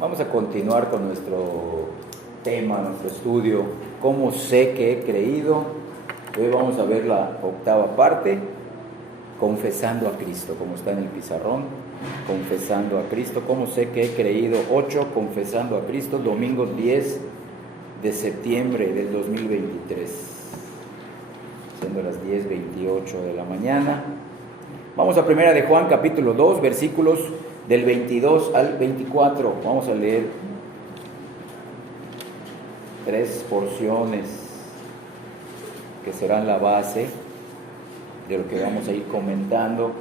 Vamos a continuar con nuestro tema, nuestro estudio, ¿cómo sé que he creído? Hoy vamos a ver la octava parte, confesando a Cristo, como está en el pizarrón, confesando a Cristo, ¿cómo sé que he creído? 8, confesando a Cristo, domingo 10 de septiembre del 2023, siendo las 10:28 de la mañana. Vamos a primera de Juan, capítulo 2, versículos del 22 al 24. Vamos a leer 3 porciones que serán la base de lo que vamos a ir comentando.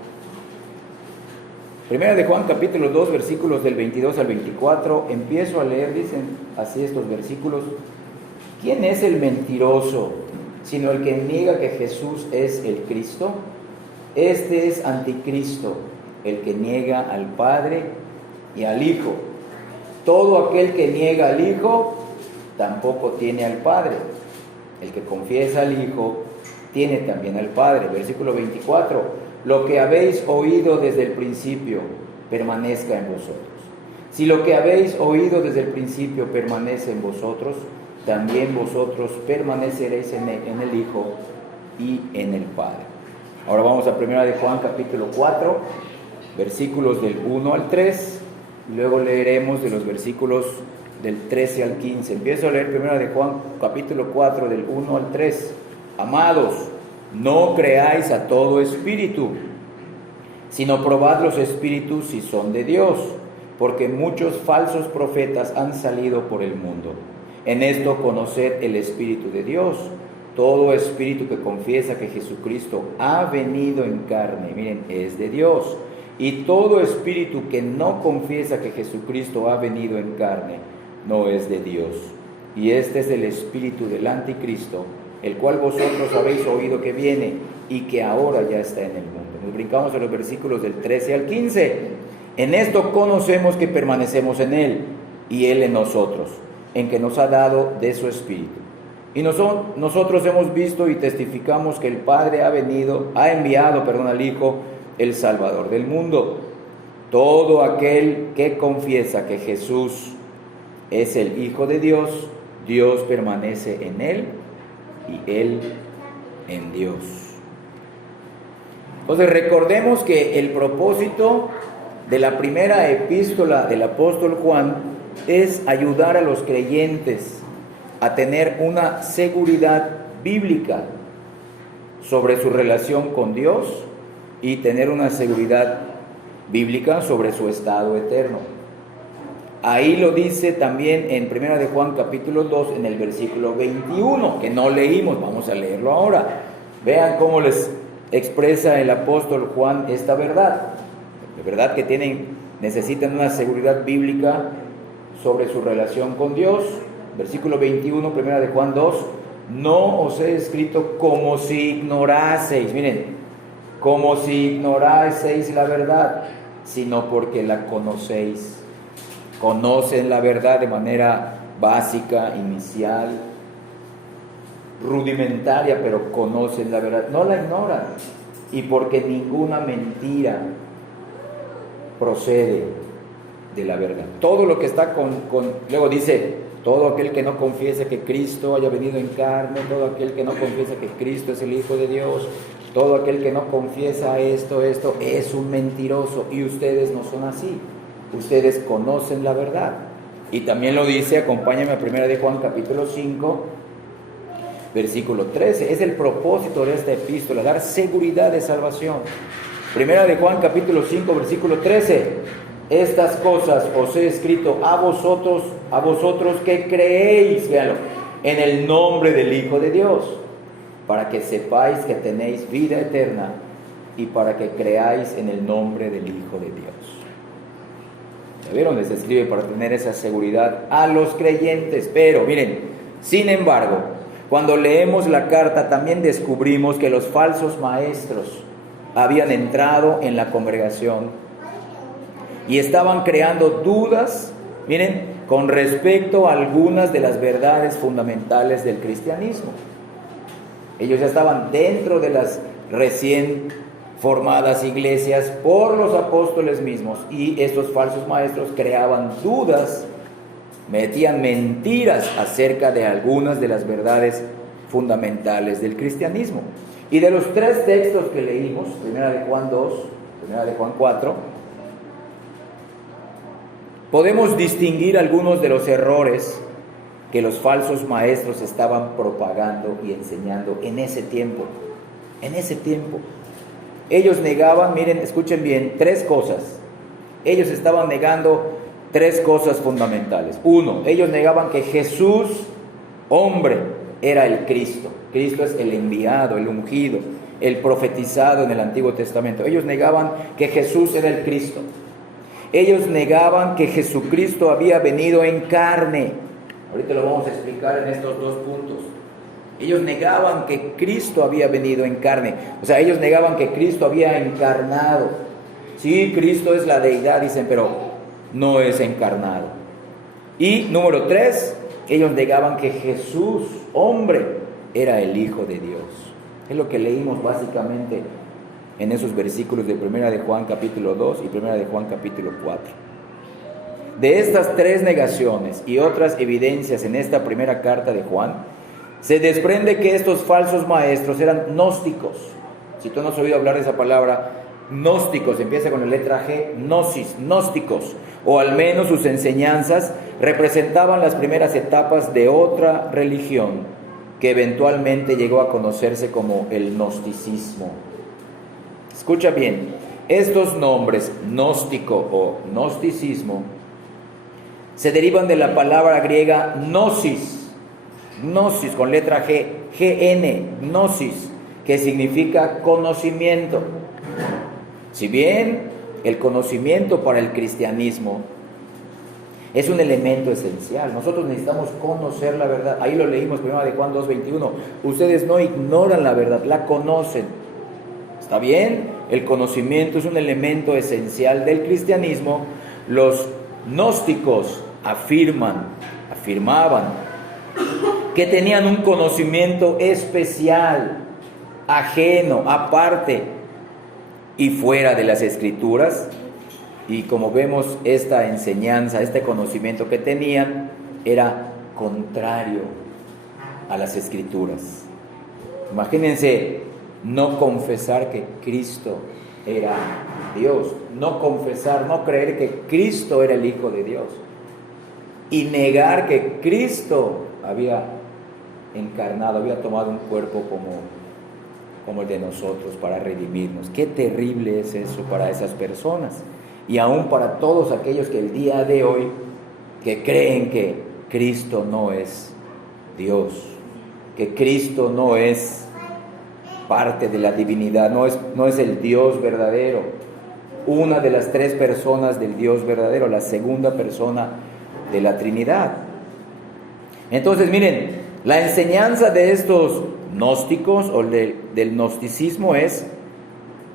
Primera de Juan, capítulo 2, versículos del 22 al 24. Empiezo a leer, dicen así estos versículos. ¿Quién es el mentiroso, sino el que niega que Jesús es el Cristo? Este es anticristo, el que niega al Padre y al Hijo. Todo aquel que niega al Hijo, tampoco tiene al Padre. El que confiesa al Hijo, tiene también al Padre. Versículo 24. Lo que habéis oído desde el principio, permanezca en vosotros. Si lo que habéis oído desde el principio permanece en vosotros, también vosotros permaneceréis en el Hijo y en el Padre. Ahora vamos a primera de Juan, capítulo 4, versículos del 1 al 3, y luego leeremos de los versículos del 13 al 15. Empiezo a leer primera de Juan, capítulo 4, del 1 al 3. Amados, no creáis a todo espíritu, sino probad los espíritus si son de Dios, porque muchos falsos profetas han salido por el mundo. En esto conoced el Espíritu de Dios. Todo espíritu que confiesa que Jesucristo ha venido en carne, miren, es de Dios. Y todo espíritu que no confiesa que Jesucristo ha venido en carne, no es de Dios. Y este es el espíritu del anticristo, el cual vosotros habéis oído que viene y que ahora ya está en el mundo. Nos brincamos a los versículos del 13 al 15. En esto conocemos que permanecemos en Él y Él en nosotros, en que nos ha dado de su espíritu. Y nosotros hemos visto y testificamos que el Padre ha enviado al Hijo, el Salvador del mundo. Todo aquel que confiesa que Jesús es el Hijo de Dios, Dios permanece en él y él en Dios. Entonces recordemos que el propósito de la primera epístola del apóstol Juan es ayudar a los creyentes a tener una seguridad bíblica sobre su relación con Dios y tener una seguridad bíblica sobre su estado eterno. Ahí lo dice también en 1 de Juan capítulo 2 en el versículo 21, que no leímos, vamos a leerlo ahora. Vean cómo les expresa el apóstol Juan esta verdad. De verdad que necesitan una seguridad bíblica sobre su relación con Dios. Versículo 21, 1 de Juan 2, no os he escrito como si ignoraseis, miren, como si ignoraseis la verdad, sino porque la conocéis. Conocen la verdad de manera básica, inicial, rudimentaria, pero conocen la verdad, no la ignoran, y porque ninguna mentira procede de la verdad. Todo lo que está luego dice, todo aquel que no confiesa que Cristo haya venido en carne, todo aquel que no confiesa que Cristo es el Hijo de Dios, todo aquel que no confiesa esto es un mentiroso, y ustedes no son así. Ustedes conocen la verdad. Y también lo dice, acompáñame a 1 de Juan capítulo 5, versículo 13. Es el propósito de esta epístola, dar seguridad de salvación. 1 de Juan capítulo 5, versículo 13. Estas cosas os he escrito a vosotros que creéis, véanlo, en el nombre del Hijo de Dios, para que sepáis que tenéis vida eterna y para que creáis en el nombre del Hijo de Dios. ¿Ya vieron? Les escribe para tener esa seguridad a los creyentes. Pero miren, sin embargo, cuando leemos la carta también descubrimos que los falsos maestros habían entrado en la congregación y estaban creando dudas, miren, con respecto a algunas de las verdades fundamentales del cristianismo. Ellos ya estaban dentro de las recién formadas iglesias por los apóstoles mismos, y estos falsos maestros creaban dudas, metían mentiras acerca de algunas de las verdades fundamentales del cristianismo. Y de los tres textos que leímos, primera de Juan 2, primera de Juan 4, podemos distinguir algunos de los errores que los falsos maestros estaban propagando y enseñando en ese tiempo. En ese tiempo. Ellos negaban, miren, escuchen bien, tres cosas. Ellos estaban negando tres cosas fundamentales. Uno, ellos negaban que Jesús, hombre, era el Cristo. Cristo es el enviado, el ungido, el profetizado en el Antiguo Testamento. Ellos negaban que Jesús era el Cristo. Ellos negaban que Jesucristo había venido en carne. Ahorita lo vamos a explicar en estos dos puntos. Ellos negaban que Cristo había venido en carne. O sea, ellos negaban que Cristo había encarnado. Sí, Cristo es la deidad, dicen, pero no es encarnado. Y número 3, ellos negaban que Jesús, hombre, era el Hijo de Dios. Es lo que leímos básicamente en esos versículos de 1 de Juan capítulo 2 y 1 de Juan capítulo 4. De estas tres negaciones y otras evidencias en esta primera carta de Juan, se desprende que estos falsos maestros eran gnósticos. Si tú no has oído hablar de esa palabra, gnósticos, empieza con la letra G, gnosis, gnósticos, o al menos sus enseñanzas representaban las primeras etapas de otra religión que eventualmente llegó a conocerse como el gnosticismo. Escucha bien, estos nombres, gnóstico o gnosticismo, se derivan de la palabra griega gnosis, gnosis con letra G, GN, gnosis, que significa conocimiento. Si bien el conocimiento para el cristianismo es un elemento esencial, nosotros necesitamos conocer la verdad. Ahí lo leímos primero de Juan 2:21. Ustedes no ignoran la verdad, la conocen. ¿Está bien? El conocimiento es un elemento esencial del cristianismo. Los gnósticos afirmaban que tenían un conocimiento especial, ajeno, aparte y fuera de las Escrituras. Y como vemos, esta enseñanza, este conocimiento que tenían era contrario a las Escrituras. Imagínense no confesar que Cristo era Dios, no confesar, no creer que Cristo era el Hijo de Dios y negar que Cristo había encarnado, había tomado un cuerpo como el de nosotros para redimirnos. Qué terrible es eso para esas personas y aún para todos aquellos que el día de hoy que creen que Cristo no es Dios, que Cristo no es parte de la divinidad, no es el Dios verdadero, una de las tres personas del Dios verdadero, la segunda persona de la Trinidad. Entonces, miren, la enseñanza de estos gnósticos o del gnosticismo es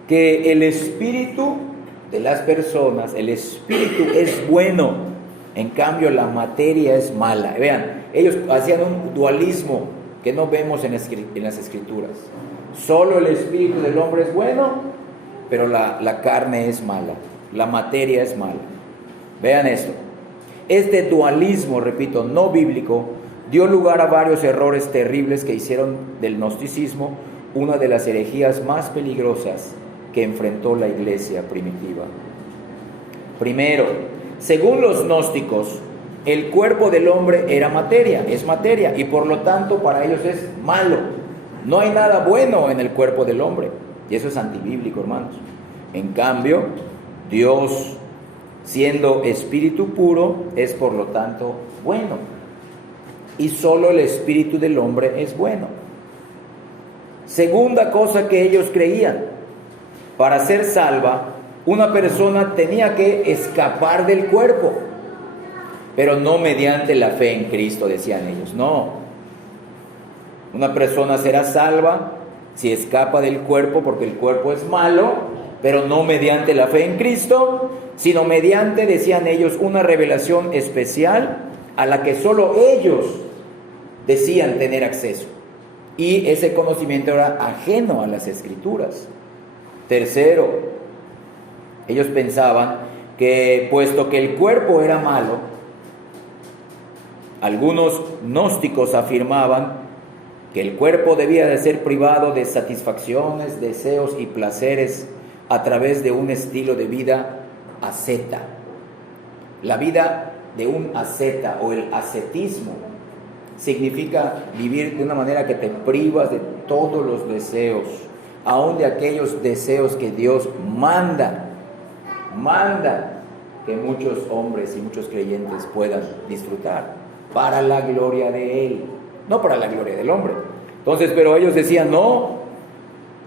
que el espíritu de las personas, el espíritu es bueno, en cambio la materia es mala. Vean, ellos hacían un dualismo que no vemos en las Escrituras. Solo el espíritu del hombre es bueno, pero la carne es mala, la materia es mala. Vean esto. Este dualismo, repito, no bíblico, dio lugar a varios errores terribles que hicieron del gnosticismo una de las herejías más peligrosas que enfrentó la iglesia primitiva. Primero, según los gnósticos, el cuerpo del hombre era materia, es materia, y por lo tanto para ellos es malo. No hay nada bueno en el cuerpo del hombre, y eso es antibíblico, hermanos. En cambio, Dios, siendo espíritu puro, es por lo tanto bueno, y solo el espíritu del hombre es bueno. Segunda cosa que ellos creían: para ser salva, una persona tenía que escapar del cuerpo, pero no mediante la fe en Cristo, decían ellos. No, una persona será salva si escapa del cuerpo, porque el cuerpo es malo, pero no mediante la fe en Cristo, sino mediante, decían ellos, una revelación especial a la que solo ellos decían tener acceso. Y ese conocimiento era ajeno a las Escrituras. Tercero, ellos pensaban que puesto que el cuerpo era malo, algunos gnósticos afirmaban que el cuerpo debía de ser privado de satisfacciones, deseos y placeres a través de un estilo de vida asceta. La vida de un asceta o el ascetismo significa vivir de una manera que te privas de todos los deseos, aun de aquellos deseos que Dios manda que muchos hombres y muchos creyentes puedan disfrutar para la gloria de Él, no para la gloria del hombre. Entonces, pero ellos decían, no,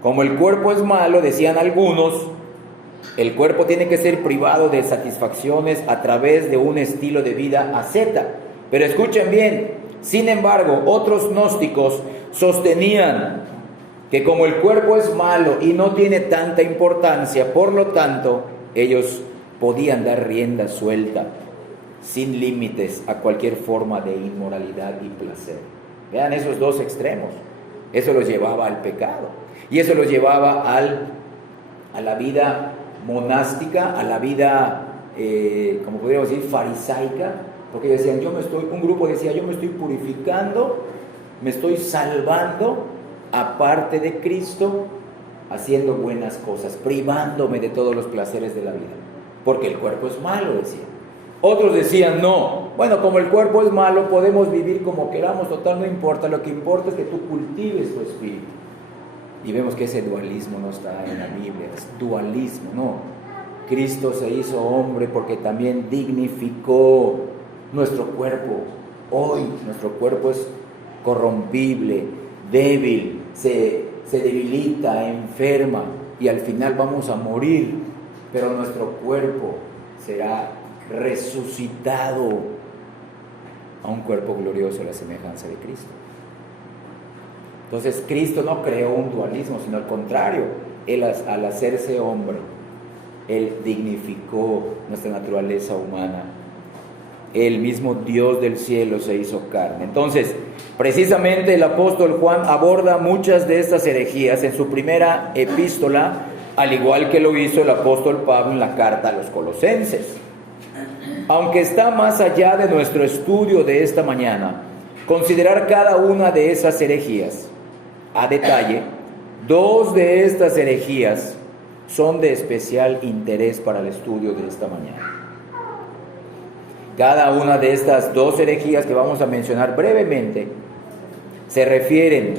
como el cuerpo es malo, decían algunos, el cuerpo tiene que ser privado de satisfacciones a través de un estilo de vida asceta. Pero escuchen bien, sin embargo, otros gnósticos sostenían que como el cuerpo es malo y no tiene tanta importancia, por lo tanto, ellos podían dar rienda suelta, sin límites, a cualquier forma de inmoralidad y placer. Vean esos dos extremos. Eso los llevaba al pecado. Y eso los llevaba a la vida monástica, a la vida, como podríamos decir, farisaica, porque decían, un grupo decía, yo me estoy purificando, me estoy salvando, aparte de Cristo, haciendo buenas cosas, privándome de todos los placeres de la vida, porque el cuerpo es malo, decían. Otros decían, no, bueno, como el cuerpo es malo, podemos vivir como queramos, total, no importa, lo que importa es que tú cultives tu espíritu. Y vemos que ese dualismo no está en la Biblia, es dualismo, no. Cristo se hizo hombre porque también dignificó nuestro cuerpo. Hoy nuestro cuerpo es corrompible, débil, se debilita, enferma y al final vamos a morir, pero nuestro cuerpo será resucitado a un cuerpo glorioso a la semejanza de Cristo. Entonces Cristo no creó un dualismo, sino al contrario, Él al hacerse hombre, Él dignificó nuestra naturaleza humana. El mismo Dios del cielo se hizo carne. Entonces, precisamente el apóstol Juan aborda muchas de estas herejías en su primera epístola, al igual que lo hizo el apóstol Pablo en la carta a los Colosenses. Aunque está más allá de nuestro estudio de esta mañana, considerar cada una de esas herejías a detalle, dos de estas herejías son de especial interés para el estudio de esta mañana. Cada una de estas dos herejías que vamos a mencionar brevemente se refieren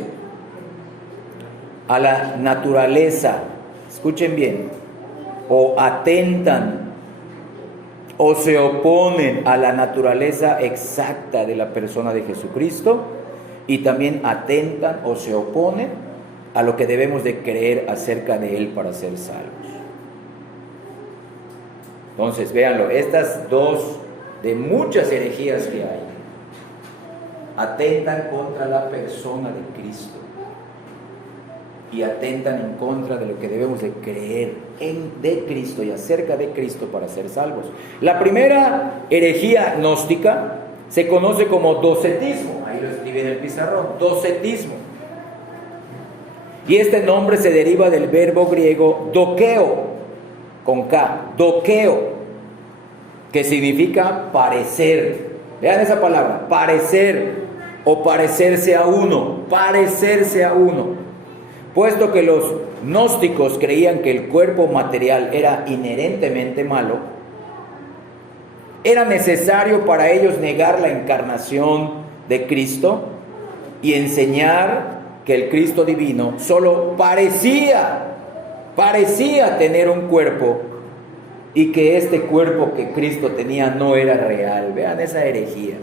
a la naturaleza, escuchen bien, o atentan o se oponen a la naturaleza exacta de la persona de Jesucristo y también atentan o se oponen a lo que debemos de creer acerca de Él para ser salvos. Entonces, véanlo, estas dos de muchas herejías que hay atentan contra la persona de Cristo y atentan en contra de lo que debemos de creer de Cristo y acerca de Cristo para ser salvos. La primera herejía gnóstica se conoce como docetismo, ahí lo escribí en el pizarrón, docetismo. Y este nombre se deriva del verbo griego dokeo, con K, dokeo, que significa parecer. Vean esa palabra, parecer o parecerse a uno, parecerse a uno. Puesto que los gnósticos creían que el cuerpo material era inherentemente malo, era necesario para ellos negar la encarnación de Cristo y enseñar que el Cristo divino solo parecía tener un cuerpo y que este cuerpo que Cristo tenía no era real. Vean esa herejía.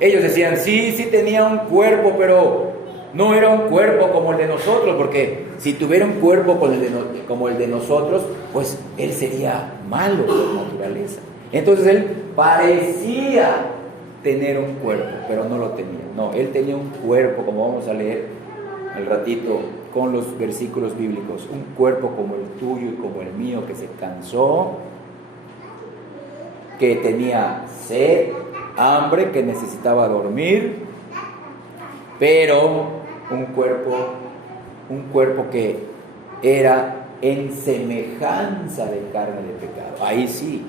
Ellos decían, sí tenía un cuerpo, pero no era un cuerpo como el de nosotros, porque si tuviera un cuerpo como el de nosotros, pues Él sería malo por naturaleza. Entonces Él parecía tener un cuerpo, pero no lo tenía. No, Él tenía un cuerpo, como vamos a leer al ratito con los versículos bíblicos, un cuerpo como el tuyo y como el mío, que se cansó, que tenía sed, hambre, que necesitaba dormir, pero un cuerpo era en semejanza de carne de pecado. Ahí sí,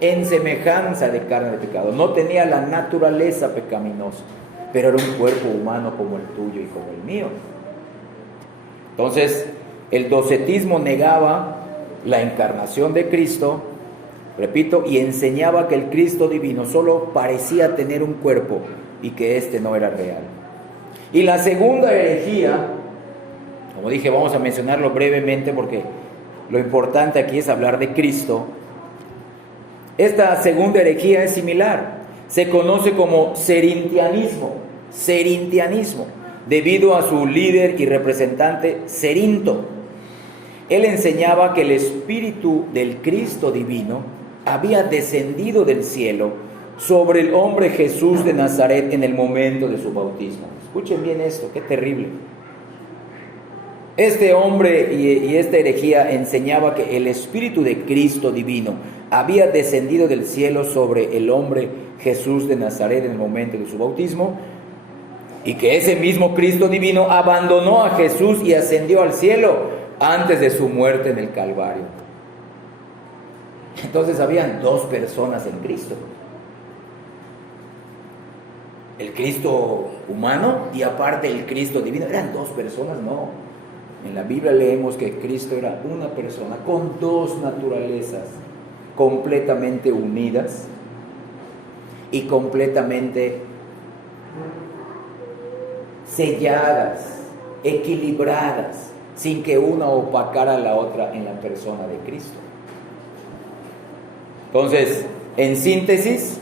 en semejanza de carne de pecado. No tenía la naturaleza pecaminosa, pero era un cuerpo humano como el tuyo y como el mío. Entonces, el docetismo negaba la encarnación de Cristo, repito, y enseñaba que el Cristo divino solo parecía tener un cuerpo y que éste no era real. Y la segunda herejía, como dije, vamos a mencionarlo brevemente porque lo importante aquí es hablar de Cristo. Esta segunda herejía es similar, se conoce como cerintianismo, debido a su líder y representante Cerinto. Él enseñaba que el espíritu del Cristo divino había descendido del cielo sobre el hombre Jesús de Nazaret en el momento de su bautismo. Escuchen bien esto, qué terrible. Este hombre y esta herejía enseñaba que el espíritu de Cristo divino había descendido del cielo sobre el hombre Jesús de Nazaret en el momento de su bautismo, y que ese mismo Cristo divino abandonó a Jesús y ascendió al cielo antes de su muerte en el Calvario. Entonces habían dos personas en Cristo: el Cristo humano y aparte el Cristo divino. ¿Eran dos personas? No. En la Biblia leemos que Cristo era una persona con dos naturalezas completamente unidas y completamente selladas, equilibradas, sin que una opacara a la otra en la persona de Cristo. Entonces, en síntesis,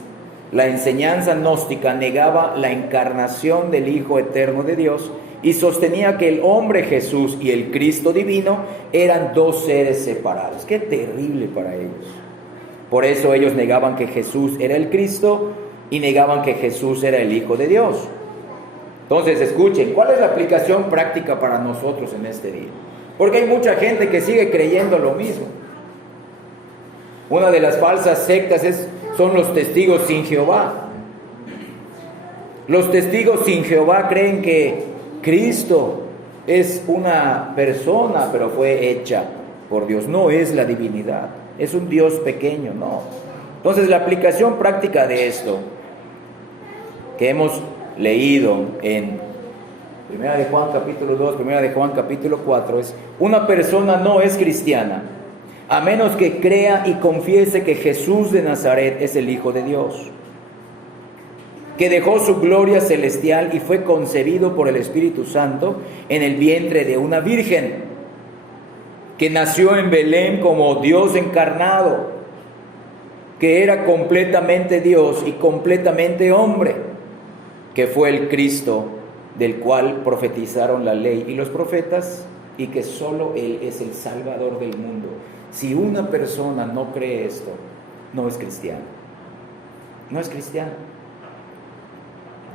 la enseñanza gnóstica negaba la encarnación del Hijo eterno de Dios y sostenía que el hombre Jesús y el Cristo divino eran dos seres separados. ¡Qué terrible para ellos! Por eso ellos negaban que Jesús era el Cristo y negaban que Jesús era el Hijo de Dios. Entonces, escuchen, ¿cuál es la aplicación práctica para nosotros en este día? Porque hay mucha gente que sigue creyendo lo mismo. Una de las falsas sectas son los testigos sin Jehová. Los testigos sin Jehová creen que Cristo es una persona, pero fue hecha por Dios. No es la divinidad, es un Dios pequeño, no. Entonces, la aplicación práctica de esto que hemos leído en 1 de Juan capítulo 2, 1 de Juan capítulo 4 es: una persona no es cristiana a menos que crea y confiese que Jesús de Nazaret es el Hijo de Dios, que dejó su gloria celestial y fue concebido por el Espíritu Santo en el vientre de una virgen, que nació en Belén como Dios encarnado, que era completamente Dios y completamente hombre, que fue el Cristo del cual profetizaron la ley y los profetas, y que solo Él es el Salvador del mundo. Si una persona no cree esto, no es cristiano. No es cristiano.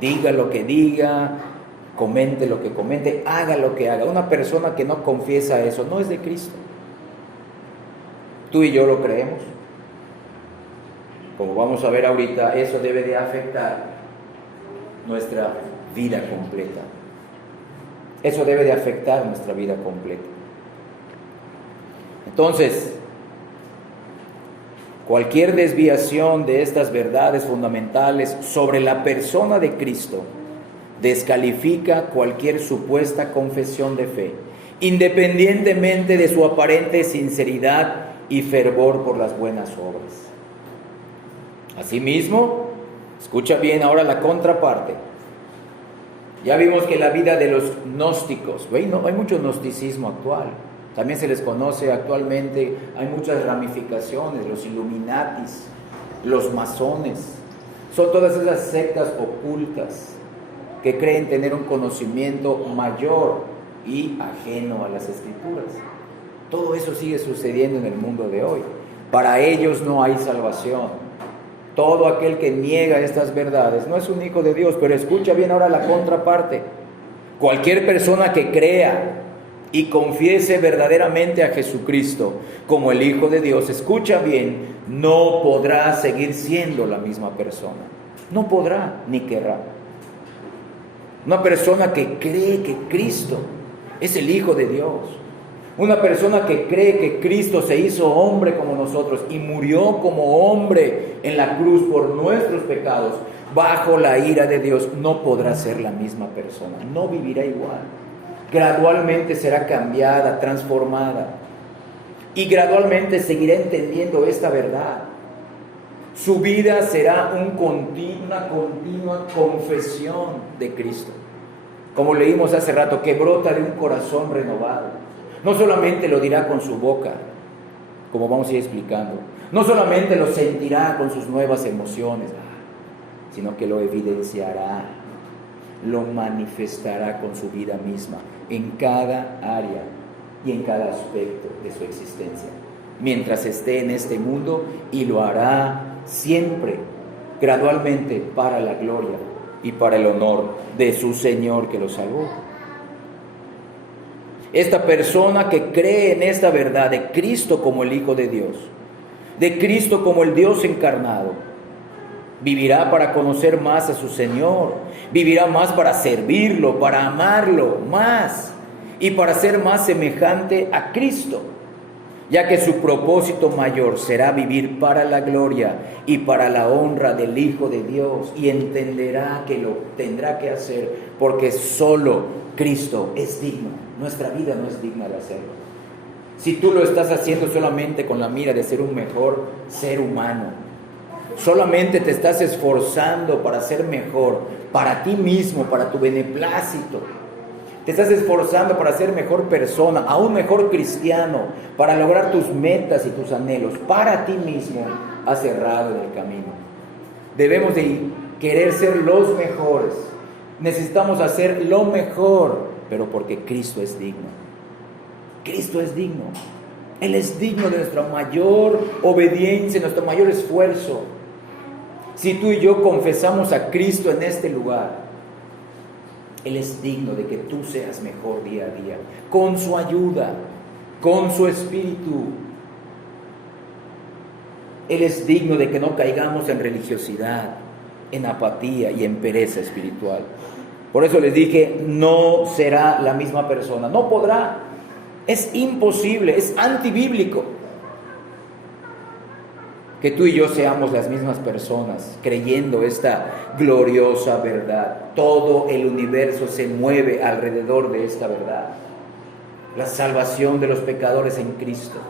Diga lo que diga, comente lo que comente, haga lo que haga. Una persona que no confiesa eso no es de Cristo. Tú y yo lo creemos. Como vamos a ver ahorita, eso debe de afectar nuestra vida completa. Eso debe de afectar nuestra vida completa. Entonces, cualquier desviación de estas verdades fundamentales sobre la persona de Cristo descalifica cualquier supuesta confesión de fe, independientemente de su aparente sinceridad y fervor por las buenas obras. Asimismo, escucha bien ahora la contraparte. Ya vimos que la vida de los gnósticos, hay mucho gnosticismo actual, también se les conoce actualmente, hay muchas ramificaciones, los Illuminatis, los masones, son todas esas sectas ocultas que creen tener un conocimiento mayor y ajeno a las Escrituras. Todo eso sigue sucediendo en el mundo de hoy. Para ellos no hay salvación. Todo aquel que niega estas verdades no es un hijo de Dios. Pero escucha bien ahora la contraparte. Cualquier persona que crea y confiese verdaderamente a Jesucristo como el Hijo de Dios, escucha bien, no podrá seguir siendo la misma persona. No podrá ni querrá. Una persona que cree que Cristo es el Hijo de Dios, Una persona que cree que Cristo se hizo hombre como nosotros y murió como hombre en la cruz por nuestros pecados, bajo la ira de Dios, no podrá ser la misma persona, no vivirá igual. Gradualmente será cambiada, transformada, y gradualmente seguirá entendiendo esta verdad. Su vida será una continua confesión de Cristo, como leímos hace rato, que brota de un corazón renovado. No solamente lo dirá con su boca, como vamos a ir explicando, no solamente lo sentirá con sus nuevas emociones, sino que lo evidenciará, lo manifestará con su vida misma, en cada área y en cada aspecto de su existencia, mientras esté en este mundo, y lo hará siempre, gradualmente, para la gloria y para el honor de su Señor que lo salvó. Esta persona que cree en esta verdad de Cristo como el Hijo de Dios, de Cristo como el Dios encarnado, vivirá para conocer más a su Señor, vivirá más para servirlo, para amarlo más y para ser más semejante a Cristo, ya que su propósito mayor será vivir para la gloria y para la honra del Hijo de Dios, y entenderá que lo tendrá que hacer porque solo Cristo es digno. Nuestra vida no es digna de hacerlo. Si tú lo estás haciendo solamente con la mira de ser un mejor ser humano, solamente te estás esforzando para ser mejor, para ti mismo, para tu beneplácito, te estás esforzando para ser mejor persona, aún mejor cristiano, para lograr tus metas y tus anhelos, para ti mismo, has errado en el camino. Debemos de querer ser los mejores, necesitamos hacer lo mejor, pero porque Cristo es digno. Cristo es digno. Él es digno de nuestra mayor obediencia, nuestro mayor esfuerzo. Si tú y yo confesamos a Cristo en este lugar, Él es digno de que tú seas mejor día a día, con su ayuda, con su espíritu. Él es digno de que no caigamos en religiosidad, en apatía y en pereza espiritual. Por eso les dije, no será la misma persona, no podrá, es imposible, es antibíblico que tú y yo seamos las mismas personas creyendo esta gloriosa verdad. Todo el universo se mueve alrededor de esta verdad, la salvación de los pecadores en Cristo,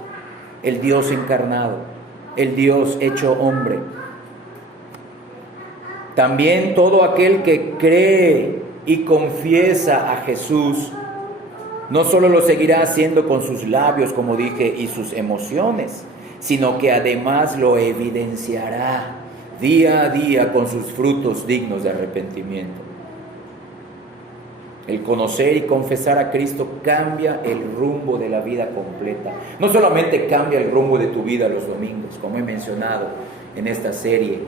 el Dios encarnado, el Dios hecho hombre. También todo aquel que cree y confiesa a Jesús, no solo lo seguirá haciendo con sus labios, como dije, y sus emociones, sino que además lo evidenciará día a día con sus frutos dignos de arrepentimiento. El conocer y confesar a Cristo cambia el rumbo de la vida completa. No solamente cambia el rumbo de tu vida los domingos, como he mencionado en esta serie.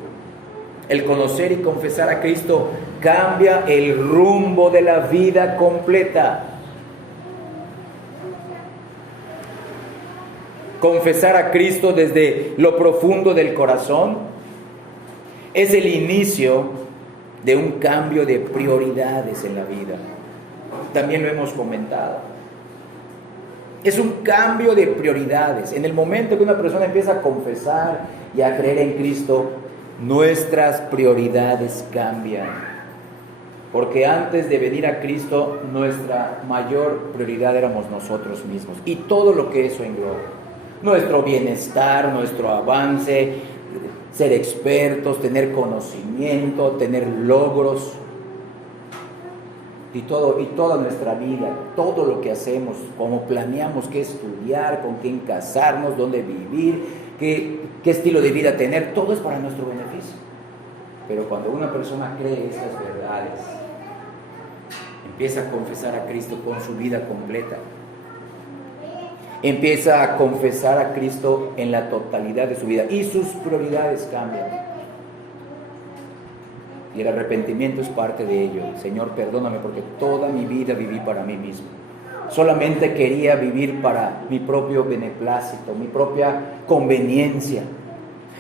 El conocer y confesar a Cristo cambia el rumbo de la vida completa. Confesar a Cristo desde lo profundo del corazón es el inicio de un cambio de prioridades en la vida. También lo hemos comentado. Es un cambio de prioridades. En el momento que una persona empieza a confesar y a creer en Cristo, nuestras prioridades cambian. Porque antes de venir a Cristo, nuestra mayor prioridad éramos nosotros mismos y todo lo que eso engloba. Nuestro bienestar, nuestro avance, ser expertos, tener conocimiento, tener logros. Y toda nuestra vida, todo lo que hacemos, cómo planeamos qué estudiar, con quién casarnos, dónde vivir, qué estilo de vida tener, todo es para nuestro beneficio. Pero cuando una persona cree estas verdades, empieza a confesar a Cristo con su vida completa, empieza a confesar a Cristo en la totalidad de su vida y sus prioridades cambian. Y el arrepentimiento es parte de ello. Señor, perdóname porque toda mi vida viví para mí mismo. Solamente quería vivir para mi propio beneplácito, mi propia conveniencia.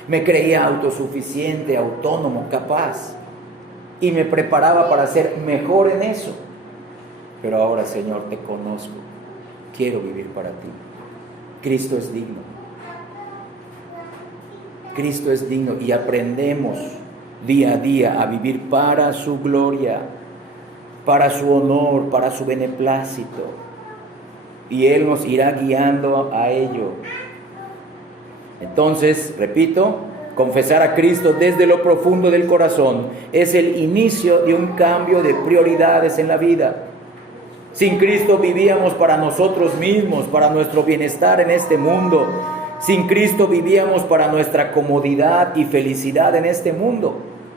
Me creía autosuficiente, autónomo, capaz. Y me preparaba para ser mejor en eso. Pero ahora, Señor, te conozco. quiero vivir para ti. Cristo es digno. Cristo es digno y aprendemos día a día a vivir para su gloria, para su honor, para su beneplácito. Y Él nos irá guiando a ello. Entonces, repito, confesar a Cristo desde lo profundo del corazón es el inicio de un cambio de prioridades en la vida. Sin Cristo vivíamos para nosotros mismos, para nuestro bienestar en este mundo. Sin Cristo vivíamos para nuestra comodidad y felicidad en este mundo.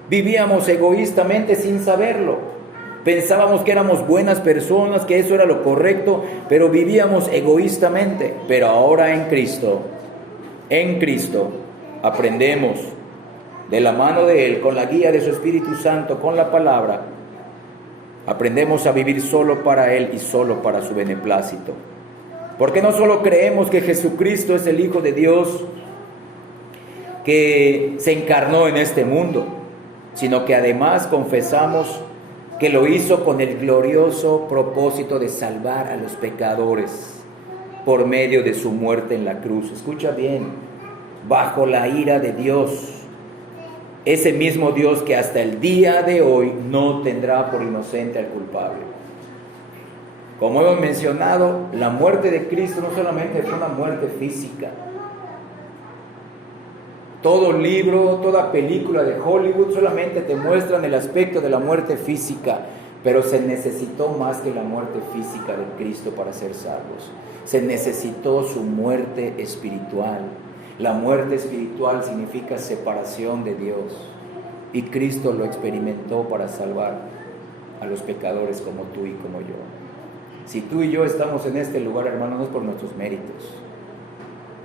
Vivíamos egoístamente sin saberlo. Pensábamos que éramos buenas personas, que eso era lo correcto, pero vivíamos egoístamente. Pero ahora en Cristo, aprendemos de la mano de Él, con la guía de su Espíritu Santo, con la palabra, aprendemos a vivir solo para Él y solo para su beneplácito. Porque no solo creemos que Jesucristo es el Hijo de Dios que se encarnó en este mundo, sino que además confesamos que lo hizo con el glorioso propósito de salvar a los pecadores por medio de su muerte en la cruz. Escucha bien, bajo la ira de Dios, ese mismo Dios que hasta el día de hoy no tendrá por inocente al culpable. Como hemos mencionado, la muerte de Cristo no solamente fue una muerte física. Todo libro, toda película de Hollywood solamente te muestran el aspecto de la muerte física, pero se necesitó más que la muerte física de Cristo para ser salvos. Se necesitó su muerte espiritual. La muerte espiritual significa separación de Dios, y Cristo lo experimentó para salvar a los pecadores como tú y como yo. Si tú y yo estamos en este lugar, hermano, no es por nuestros méritos,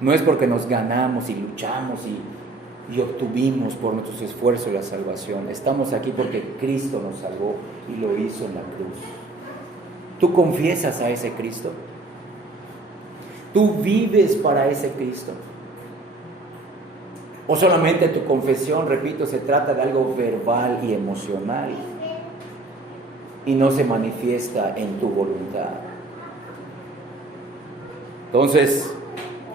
no es porque nos ganamos y luchamos y obtuvimos por nuestros esfuerzos la salvación. Estamos aquí porque Cristo nos salvó y lo hizo en la cruz. ¿Tú confiesas a ese Cristo? ¿Tú vives para ese Cristo? ¿O solamente tu confesión, repito, se trata de algo verbal y emocional y no se manifiesta en tu voluntad? Entonces,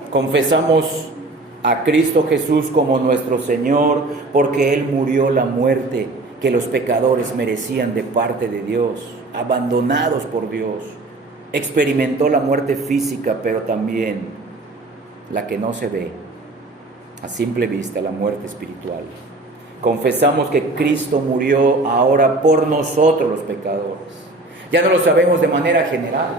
confesamos a Cristo Jesús como nuestro Señor, porque Él murió la muerte que los pecadores merecían de parte de Dios, abandonados por Dios. Experimentó la muerte física, pero también la que no se ve a simple vista, la muerte espiritual. Confesamos que Cristo murió ahora por nosotros los pecadores. Ya no lo sabemos de manera general,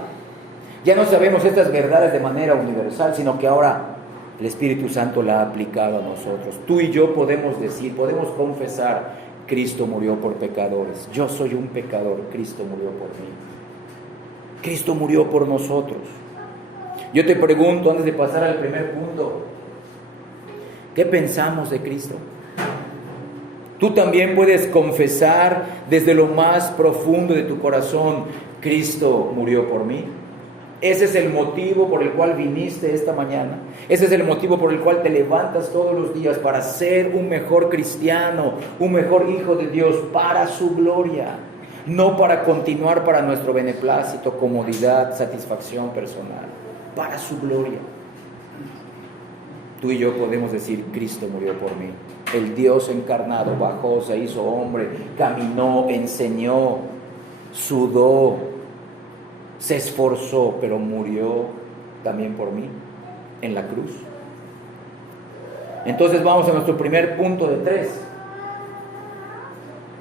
ya no sabemos estas verdades de manera universal, sino que ahora el Espíritu Santo la ha aplicado a nosotros. Tú y yo podemos decir, podemos confesar: Cristo murió por pecadores. Yo soy un pecador, Cristo murió por mí. Cristo murió por nosotros. Yo te pregunto, antes de pasar al primer punto, ¿qué pensamos de Cristo? Tú también puedes confesar desde lo más profundo de tu corazón: Cristo murió por mí. Ese es el motivo por el cual viniste esta mañana. Ese es el motivo por el cual te levantas todos los días, para ser un mejor cristiano, un mejor hijo de Dios, para su gloria, no para continuar para nuestro beneplácito, comodidad, satisfacción personal, para su gloria. Tú y yo podemos decir: Cristo murió por mí. El Dios encarnado bajó, se hizo hombre, caminó, enseñó, sudó, se esforzó, pero murió también por mí en la cruz. Entonces vamos a nuestro primer punto de 3.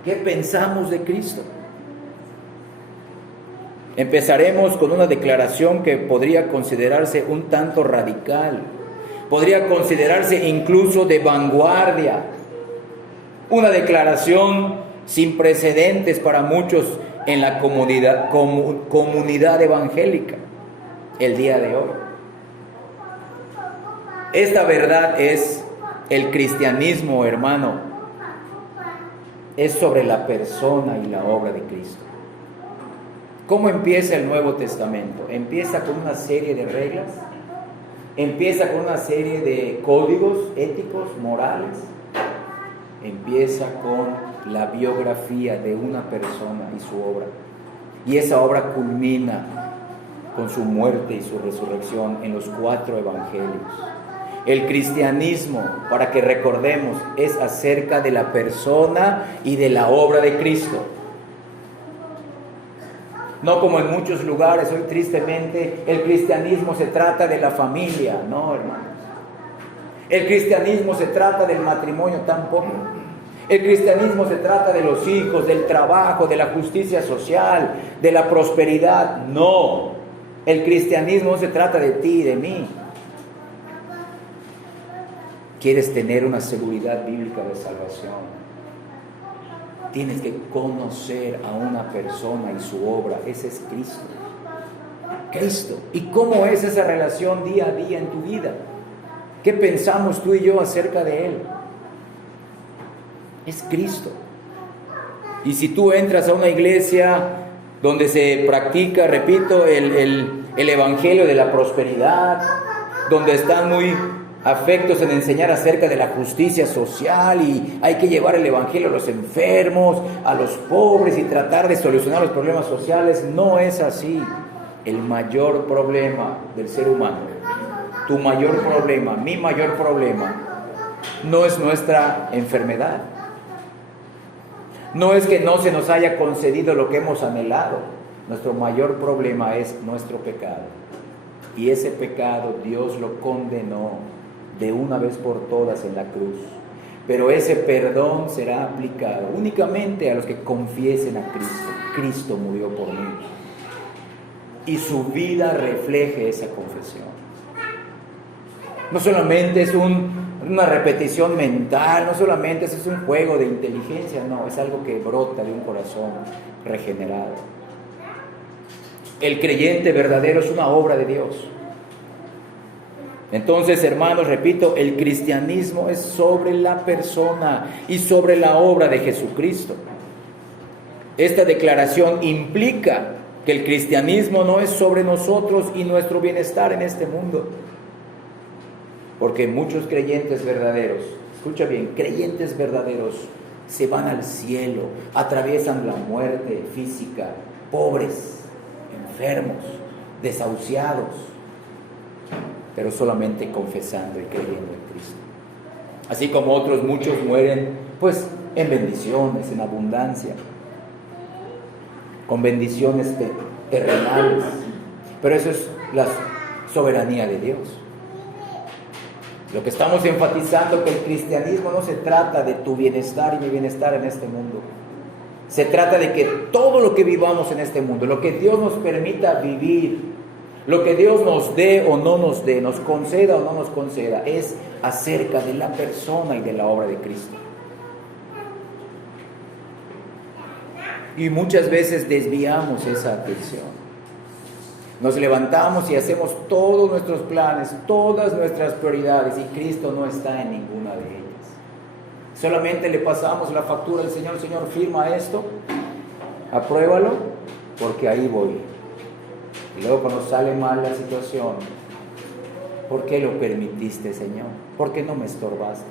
¿Qué pensamos de Cristo? Empezaremos con una declaración que podría considerarse un tanto radical, podría considerarse incluso de vanguardia, una declaración sin precedentes para muchos en la comunidad evangélica el día de hoy. Esta verdad es el cristianismo, hermano, es sobre la persona y la obra de Cristo. ¿Cómo empieza el Nuevo Testamento? Empieza con una serie de reglas, empieza con una serie de códigos éticos, morales, empieza con la biografía de una persona y su obra. Y esa obra culmina con su muerte y su resurrección en los 4 evangelios. El cristianismo, para que recordemos, es acerca de la persona y de la obra de Cristo. No como en muchos lugares, hoy tristemente, el cristianismo se trata de la familia. No, hermanos. El cristianismo se trata del matrimonio tampoco. El cristianismo se trata de los hijos, del trabajo, de la justicia social, de la prosperidad. No, el cristianismo se trata de ti y de mí. ¿Quieres tener una seguridad bíblica de salvación? Tienes que conocer a una persona y su obra. Ese es Cristo. Cristo. ¿Y cómo es esa relación día a día en tu vida? ¿Qué pensamos tú y yo acerca de Él? Es Cristo. Y si tú entras a una iglesia donde se practica, repito, el evangelio de la prosperidad, donde están muy afectos en enseñar acerca de la justicia social y hay que llevar el evangelio a los enfermos, a los pobres y tratar de solucionar los problemas sociales, no es así. El mayor problema del ser humano, tu mayor problema, mi mayor problema, no es nuestra enfermedad. No es que no se nos haya concedido lo que hemos anhelado. Nuestro mayor problema es nuestro pecado. Y ese pecado Dios lo condenó de una vez por todas en la cruz. Pero ese perdón será aplicado únicamente a los que confiesen a Cristo. Cristo murió por mí. Y su vida refleje esa confesión. No solamente es una repetición mental, no solamente es un juego de inteligencia, no, es algo que brota de un corazón regenerado. El creyente verdadero es una obra de Dios. Entonces, hermanos, repito, el cristianismo es sobre la persona y sobre la obra de Jesucristo. Esta declaración implica que el cristianismo no es sobre nosotros y nuestro bienestar en este mundo. Porque muchos creyentes verdaderos, escucha bien, creyentes verdaderos se van al cielo, atraviesan la muerte física, pobres, enfermos, desahuciados, pero solamente confesando y creyendo en Cristo. Así como otros muchos mueren, pues en bendiciones, en abundancia, con bendiciones terrenales, pero eso es la soberanía de Dios. Lo que estamos enfatizando es que el cristianismo no se trata de tu bienestar y mi bienestar en este mundo. Se trata de que todo lo que vivamos en este mundo, lo que Dios nos permita vivir, lo que Dios nos dé o no nos dé, nos conceda o no nos conceda, es acerca de la persona y de la obra de Cristo. Y muchas veces desviamos esa atención. Nos levantamos y hacemos todos nuestros planes, todas nuestras prioridades, y Cristo no está en ninguna de ellas. Solamente le pasamos la factura al Señor: Señor, firma esto, apruébalo, porque ahí voy. Y luego cuando sale mal la situación, ¿por qué lo permitiste, Señor? ¿Por qué no me estorbaste?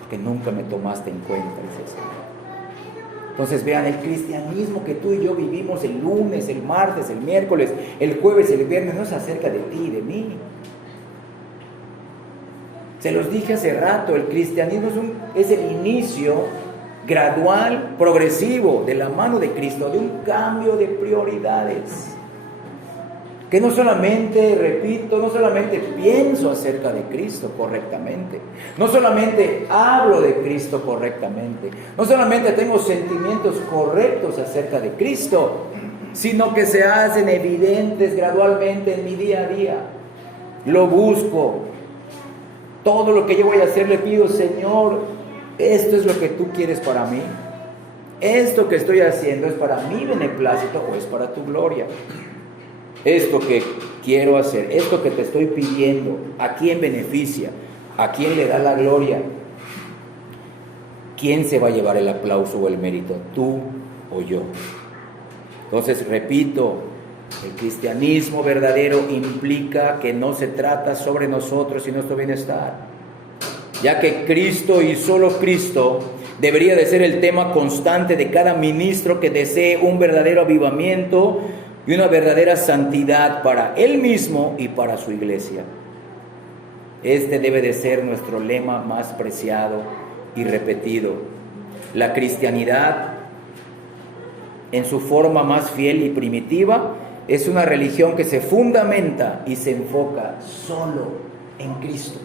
Porque nunca me tomaste en cuenta, dice el Señor. Entonces vean, el cristianismo que tú y yo vivimos el lunes, el martes, el miércoles, el jueves, el viernes, no es acerca de ti y de mí. Se los dije hace rato, el cristianismo es el inicio gradual, progresivo, de la mano de Cristo, de un cambio de prioridades. Que no solamente, repito, no solamente pienso acerca de Cristo correctamente, no solamente hablo de Cristo correctamente, no solamente tengo sentimientos correctos acerca de Cristo, sino que se hacen evidentes gradualmente en mi día a día. Lo busco. Todo lo que yo voy a hacer le pido: Señor, esto es lo que tú quieres para mí. Esto que estoy haciendo es para mi beneplácito o es para tu gloria. Esto que quiero hacer, esto que te estoy pidiendo, ¿a quién beneficia? ¿A quién le da la gloria? ¿Quién se va a llevar el aplauso o el mérito? ¿Tú o yo? Entonces, repito, el cristianismo verdadero implica que no se trata sobre nosotros y nuestro bienestar, ya que Cristo y solo Cristo debería de ser el tema constante de cada ministro que desee un verdadero avivamiento y una verdadera santidad para Él mismo y para su iglesia. Este debe de ser nuestro lema más preciado y repetido. La cristianidad, en su forma más fiel y primitiva, es una religión que se fundamenta y se enfoca solo en Cristo.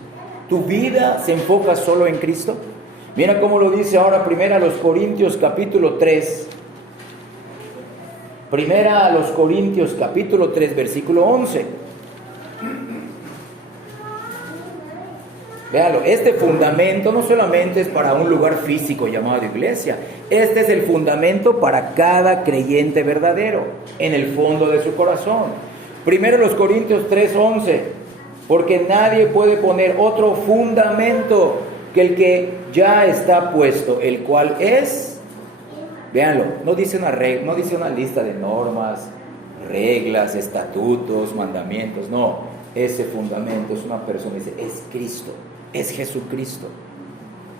¿Tu vida se enfoca solo en Cristo? Mira cómo lo dice ahora Primera a los Corintios capítulo 3. Primera a los Corintios capítulo 3 versículo 11. Véalo, este fundamento no solamente es para un lugar físico llamado iglesia, este es el fundamento para cada creyente verdadero, en el fondo de su corazón. Primero los Corintios 3:11, porque nadie puede poner otro fundamento que el que ya está puesto, el cual es, véanlo, no dice una regla, no dice una lista de normas, reglas, estatutos, mandamientos, no, ese fundamento es una persona, dice, es Cristo. Es Jesucristo.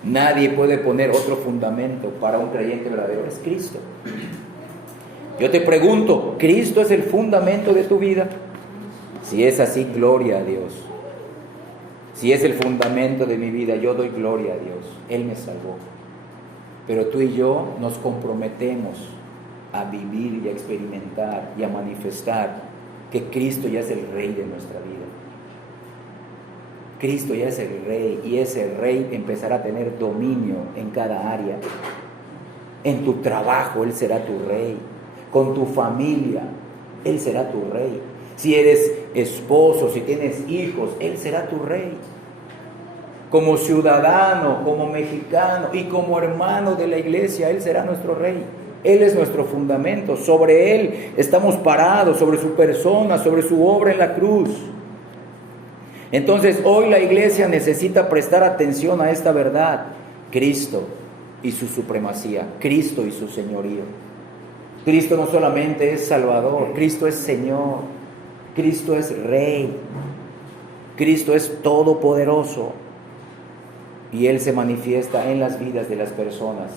Nadie puede poner otro fundamento para un creyente verdadero, es Cristo. Yo te pregunto, ¿Cristo es el fundamento de tu vida? Si es así, gloria a Dios. Si es el fundamento de mi vida, yo doy gloria a Dios. Él me salvó. Pero tú y yo nos comprometemos a vivir y a experimentar y a manifestar que Cristo ya es el Rey de nuestra vida. Cristo ya es el Rey, y ese Rey empezará a tener dominio en cada área. En tu trabajo Él será tu Rey, con tu familia Él será tu Rey. Si eres esposo, si tienes hijos, Él será tu Rey. Como ciudadano, como mexicano y como hermano de la iglesia, Él será nuestro Rey. Él es nuestro fundamento, sobre Él estamos parados, sobre su persona, sobre su obra en la cruz. Entonces hoy la iglesia necesita prestar atención a esta verdad: Cristo y su supremacía, Cristo y su señorío. Cristo no solamente es Salvador, Cristo es Señor, Cristo es Rey, Cristo es todopoderoso, y Él se manifiesta en las vidas de las personas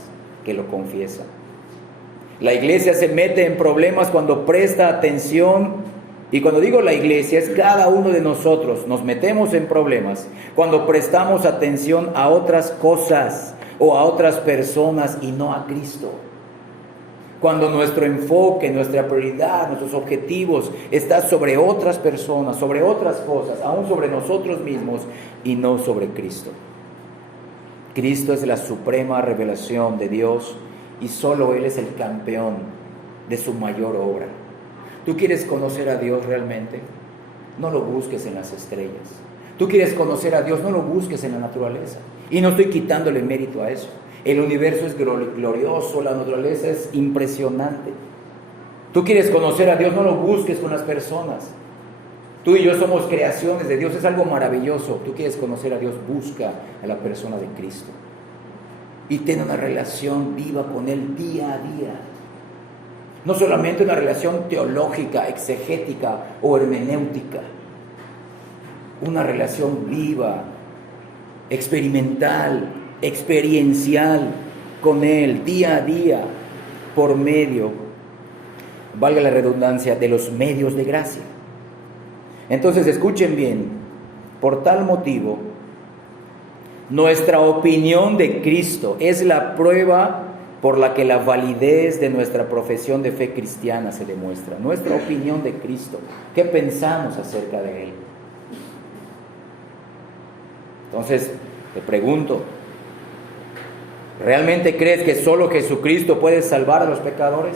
que lo confiesan. La iglesia se mete en problemas cuando presta atención. Y cuando digo la iglesia, es cada uno de nosotros. Nos metemos en problemas cuando prestamos atención a otras cosas o a otras personas y no a Cristo. Cuando nuestro enfoque, nuestra prioridad, nuestros objetivos está sobre otras personas, sobre otras cosas, aún sobre nosotros mismos y no sobre Cristo. Cristo es la suprema revelación de Dios y solo Él es el campeón de su mayor obra. ¿Tú quieres conocer a Dios realmente? No lo busques en las estrellas. ¿Tú quieres conocer a Dios? No lo busques en la naturaleza. Y no estoy quitándole mérito a eso. El universo es glorioso, la naturaleza es impresionante. ¿Tú quieres conocer a Dios? No lo busques con las personas. Tú y yo somos creaciones de Dios, es algo maravilloso. ¿Tú quieres conocer a Dios? Busca a la persona de Cristo. Y ten una relación viva con Él día a día. No solamente una relación teológica, exegética o hermenéutica. Una relación viva, experimental, experiencial con Él día a día por medio, valga la redundancia, de los medios de gracia. Entonces escuchen bien, por tal motivo, nuestra opinión de Cristo es la prueba por la que la validez de nuestra profesión de fe cristiana se demuestra. Nuestra opinión de Cristo, ¿qué pensamos acerca de Él? Entonces, te pregunto, ¿realmente crees que solo Jesucristo puede salvar a los pecadores?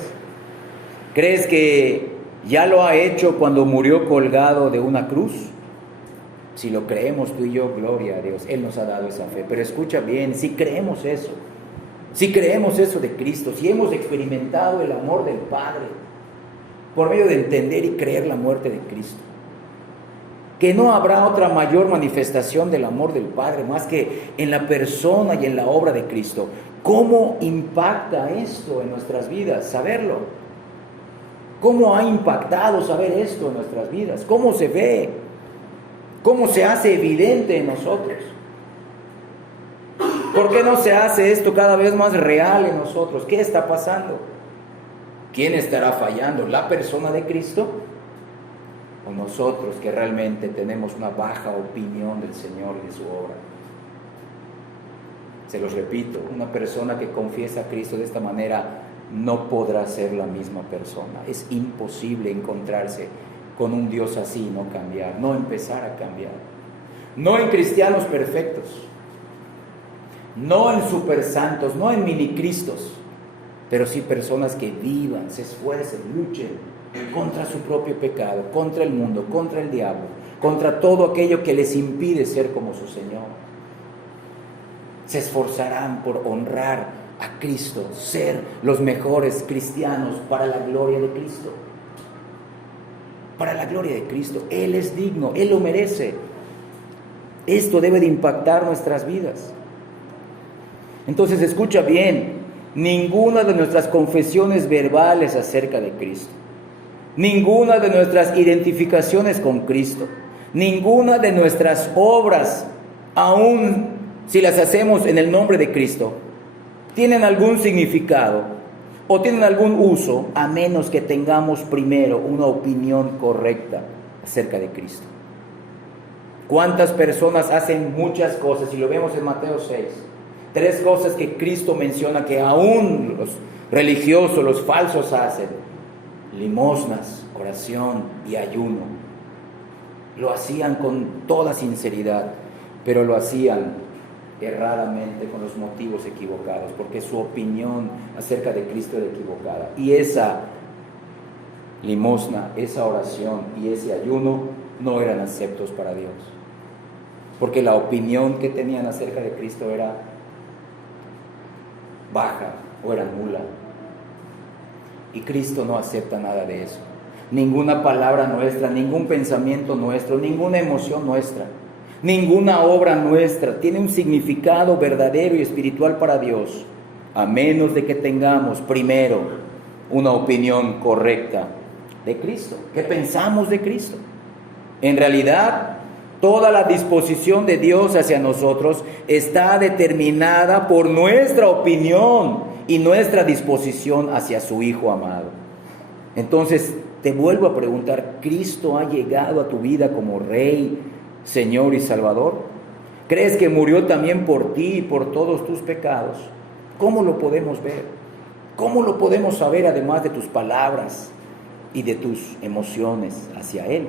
¿Crees que ya lo ha hecho cuando murió colgado de una cruz? Si lo creemos tú y yo, gloria a Dios, Él nos ha dado esa fe. Pero escucha bien, si creemos eso de Cristo, si hemos experimentado el amor del Padre por medio de entender y creer la muerte de Cristo, que no habrá otra mayor manifestación del amor del Padre más que en la persona y en la obra de Cristo. ¿Cómo impacta esto en nuestras vidas? Saberlo. ¿Cómo ha impactado saber esto en nuestras vidas? ¿Cómo se ve? ¿Cómo se hace evidente en nosotros? ¿Por qué no se hace esto cada vez más real en nosotros? ¿Qué está pasando? ¿Quién estará fallando? ¿La persona de Cristo? ¿O nosotros que realmente tenemos una baja opinión del Señor y de su obra? Se los repito, una persona que confiesa a Cristo de esta manera no podrá ser la misma persona. Es imposible encontrarse con un Dios así y no cambiar, no empezar a cambiar. No en cristianos perfectos, no en super santos, no en mini cristos, pero sí personas que vivan, se esfuercen, luchen contra su propio pecado, contra el mundo, contra el diablo, contra todo aquello que les impide ser como su Señor. Se esforzarán por honrar a Cristo, ser los mejores cristianos para la gloria de Cristo. Para la gloria de Cristo. Él es digno, Él lo merece. Esto debe de impactar nuestras vidas. Entonces escucha bien, ninguna de nuestras confesiones verbales acerca de Cristo, ninguna de nuestras identificaciones con Cristo, ninguna de nuestras obras, aun si las hacemos en el nombre de Cristo, tienen algún significado o tienen algún uso, a menos que tengamos primero una opinión correcta acerca de Cristo. ¿Cuántas personas hacen muchas cosas? Y lo vemos en Mateo 6. 3 cosas que Cristo menciona que aún los religiosos, los falsos hacen: limosnas, oración y ayuno. Lo hacían con toda sinceridad, pero lo hacían erradamente, con los motivos equivocados, porque su opinión acerca de Cristo era equivocada. Y esa limosna, esa oración y ese ayuno no eran aceptos para Dios, porque la opinión que tenían acerca de Cristo era baja o era nula. Y Cristo no acepta nada de eso. Ninguna palabra nuestra, ningún pensamiento nuestro, ninguna emoción nuestra, ninguna obra nuestra tiene un significado verdadero y espiritual para Dios, a menos de que tengamos primero una opinión correcta de Cristo. ¿Qué pensamos de Cristo? En realidad, toda la disposición de Dios hacia nosotros está determinada por nuestra opinión y nuestra disposición hacia su Hijo amado. Entonces, te vuelvo a preguntar, ¿Cristo ha llegado a tu vida como Rey, Señor y Salvador? ¿Crees que murió también por ti y por todos tus pecados? ¿Cómo lo podemos ver? ¿Cómo lo podemos saber, además de tus palabras y de tus emociones hacia Él?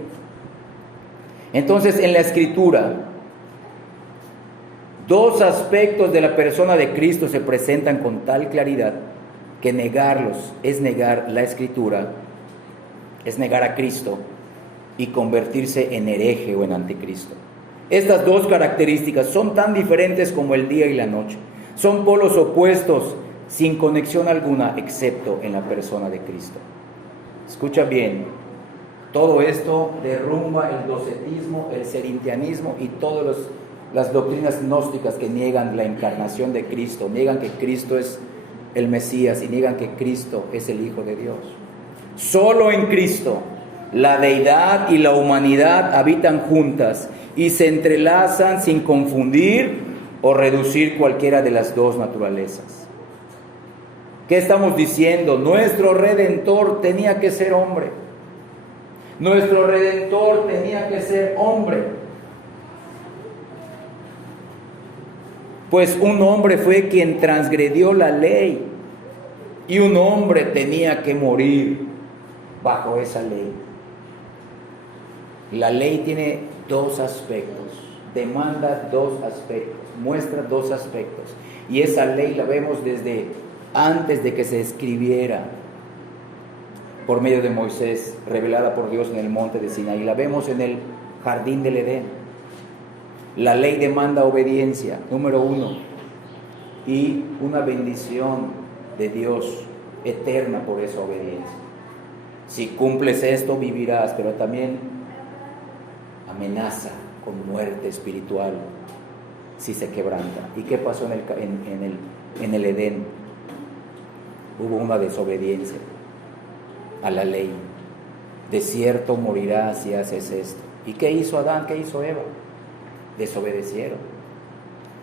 Entonces, en la Escritura, 2 aspectos de la persona de Cristo se presentan con tal claridad que negarlos es negar la Escritura, es negar a Cristo y convertirse en hereje o en anticristo. Estas 2 características son tan diferentes como el día y la noche. Son polos opuestos sin conexión alguna, excepto en la persona de Cristo. Escucha bien, todo esto derrumba el docetismo, el serintianismo y todas las doctrinas gnósticas que niegan la encarnación de Cristo, niegan que Cristo es el Mesías y niegan que Cristo es el Hijo de Dios. Solo en Cristo la deidad y la humanidad habitan juntas y se entrelazan sin confundir o reducir cualquiera de las 2 naturalezas. ¿Qué estamos diciendo? Nuestro Redentor tenía que ser hombre. Nuestro Redentor tenía que ser hombre. Pues un hombre fue quien transgredió la ley y un hombre tenía que morir bajo esa ley. La ley tiene 2 aspectos, demanda 2 aspectos, muestra 2 aspectos. Y esa ley la vemos desde antes de que se escribiera por medio de Moisés, revelada por Dios en el monte de Sinaí. La vemos en el jardín del Edén. La ley demanda obediencia, número 1, y una bendición de Dios eterna por esa obediencia. Si cumples esto, vivirás, pero también amenaza con muerte espiritual si se quebranta. ¿Y qué pasó en el Edén? Hubo una desobediencia a la ley. De cierto morirás si haces esto. ¿Y qué hizo Adán? ¿Qué hizo Eva? Desobedecieron.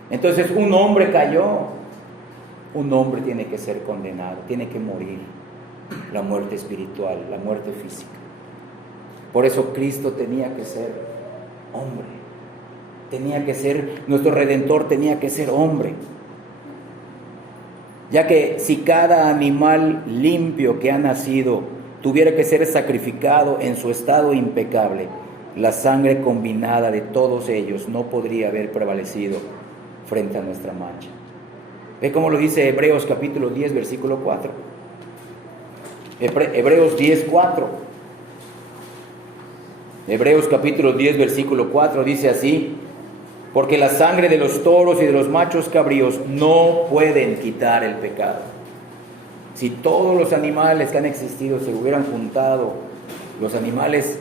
Entonces un hombre cayó. Un hombre tiene que ser condenado, tiene que morir. la muerte espiritual, la muerte física. Por eso Cristo tenía que ser hombre, nuestro Redentor tenía que ser hombre, ya que si cada animal limpio que ha nacido tuviera que ser sacrificado en su estado impecable, la sangre combinada de todos ellos no podría haber prevalecido frente a nuestra mancha. Ve cómo lo dice Hebreos capítulo 10, versículo 4. Hebreos 10, 4. Hebreos capítulo 10, versículo 4 dice así: porque la sangre de los toros y de los machos cabríos no pueden quitar el pecado. Si todos los animales que han existido se hubieran juntado, los animales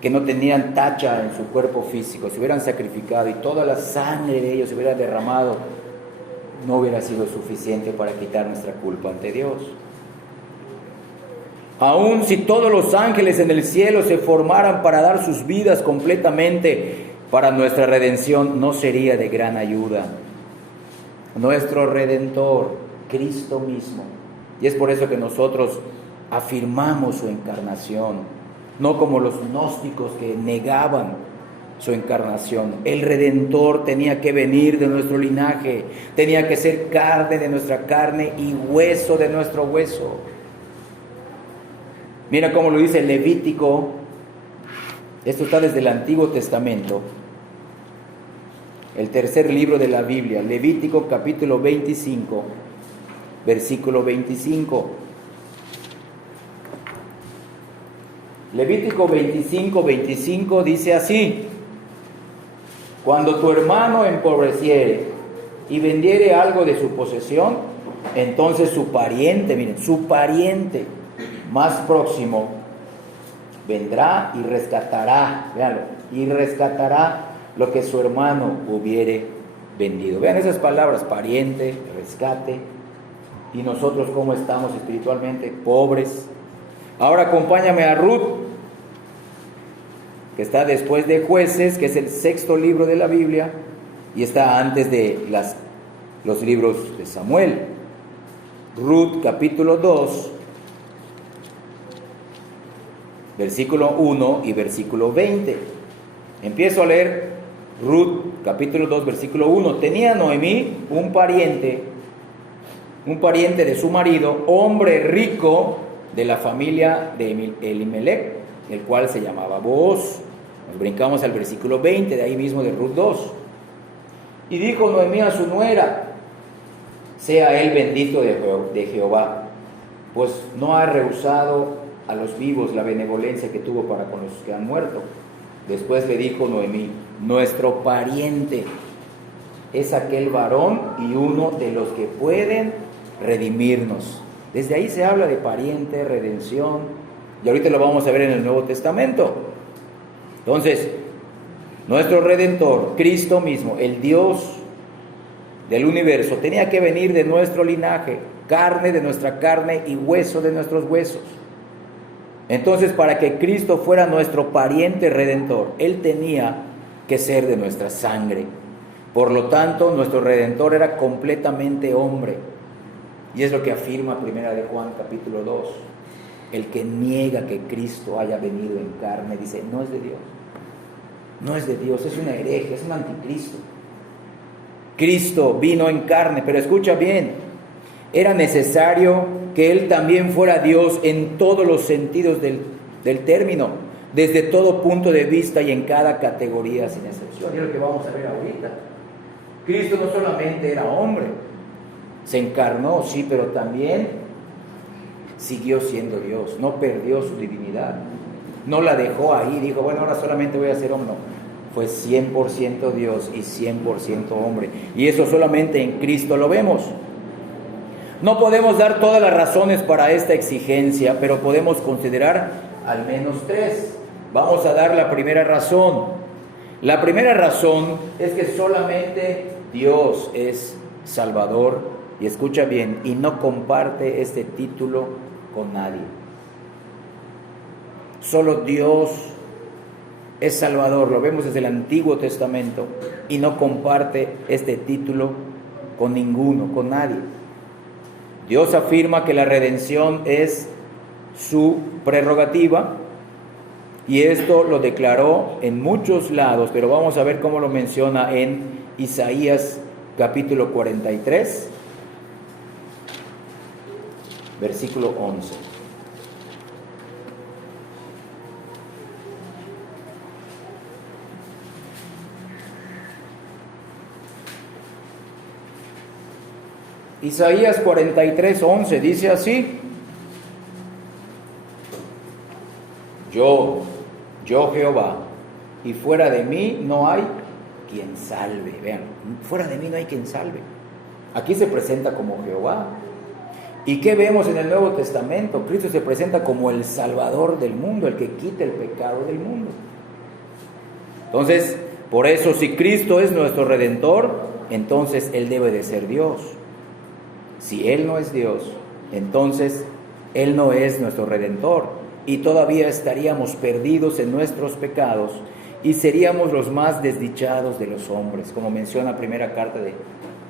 que no tenían tacha en su cuerpo físico, se hubieran sacrificado y toda la sangre de ellos se hubiera derramado, no hubiera sido suficiente para quitar nuestra culpa ante Dios. Aun si todos los ángeles en el cielo se formaran para dar sus vidas completamente para nuestra redención, no sería de gran ayuda. Nuestro Redentor, Cristo mismo. Y es por eso que nosotros afirmamos su encarnación, no como los gnósticos que negaban su encarnación. El Redentor tenía que venir de nuestro linaje, tenía que ser carne de nuestra carne y hueso de nuestro hueso. Mira cómo lo dice Levítico. Esto está desde el Antiguo Testamento, el tercer libro de la Biblia, Levítico capítulo 25, versículo 25. Levítico 25, 25 dice así: cuando tu hermano empobreciere y vendiere algo de su posesión, entonces su pariente, miren, su pariente más próximo vendrá y rescatará, véanlo, y rescatará lo que su hermano hubiere vendido. Vean esas palabras: pariente, rescate. Y nosotros, ¿cómo estamos espiritualmente? Pobres. Ahora acompáñame a Ruth, que está después de Jueces, que es el sexto libro de la Biblia, y está antes de los libros de Samuel. Ruth capítulo 2, versículo 1 y versículo 20. Empiezo a leer Ruth capítulo 2, versículo 1. Tenía Noemí un pariente de su marido, hombre rico de la familia de Elimelech, el cual se llamaba Booz. Nos brincamos al versículo 20, de ahí mismo de Ruth 2. Y dijo Noemí a su nuera: sea él bendito de Jehová, pues no ha rehusado a los vivos la benevolencia que tuvo para con los que han muerto. Después le dijo Noemí: nuestro pariente es aquel varón y uno de los que pueden redimirnos. Desde ahí se habla de pariente, redención, y ahorita lo vamos a ver en el Nuevo Testamento. Entonces, nuestro Redentor, Cristo mismo, el Dios del universo, tenía que venir de nuestro linaje, carne de nuestra carne y hueso de nuestros huesos. Entonces, para que Cristo fuera nuestro pariente redentor, Él tenía que ser de nuestra sangre. Por lo tanto, nuestro Redentor era completamente hombre. Y es lo que afirma Primera de Juan capítulo 2. El que niega que Cristo haya venido en carne, dice, no es de Dios. No es de Dios, es un hereje, es un anticristo. Cristo vino en carne, pero escucha bien, era necesario que Él también fuera Dios en todos los sentidos del término, desde todo punto de vista y en cada categoría sin excepción. Y es lo que vamos a ver ahorita. Cristo no solamente era hombre, se encarnó, sí, pero también siguió siendo Dios, no perdió su divinidad, no la dejó ahí, dijo, bueno, ahora solamente voy a ser hombre. No, fue 100% Dios y 100% hombre, y eso solamente en Cristo lo vemos. No podemos dar todas las razones para esta exigencia, pero podemos considerar al menos tres. Vamos a dar la primera razón. La primera razón es que solamente Dios es Salvador, y escucha bien, y no comparte este título con nadie. Solo Dios es Salvador, lo vemos desde el Antiguo Testamento, y no comparte este título con ninguno, con nadie. Dios afirma que la redención es su prerrogativa, y esto lo declaró en muchos lados, pero vamos a ver cómo lo menciona en Isaías capítulo 43, versículo 11. Isaías 43, 11 dice así: Yo Jehová, y fuera de mí no hay quien salve. Vean, fuera de mí no hay quien salve. Aquí se presenta como Jehová. ¿Y qué vemos en el Nuevo Testamento? Cristo se presenta como el Salvador del mundo, el que quita el pecado del mundo. Entonces, por eso, si Cristo es nuestro Redentor, entonces Él debe de ser Dios. Si Él no es Dios, entonces Él no es nuestro Redentor, y todavía estaríamos perdidos en nuestros pecados y seríamos los más desdichados de los hombres, como menciona la primera carta de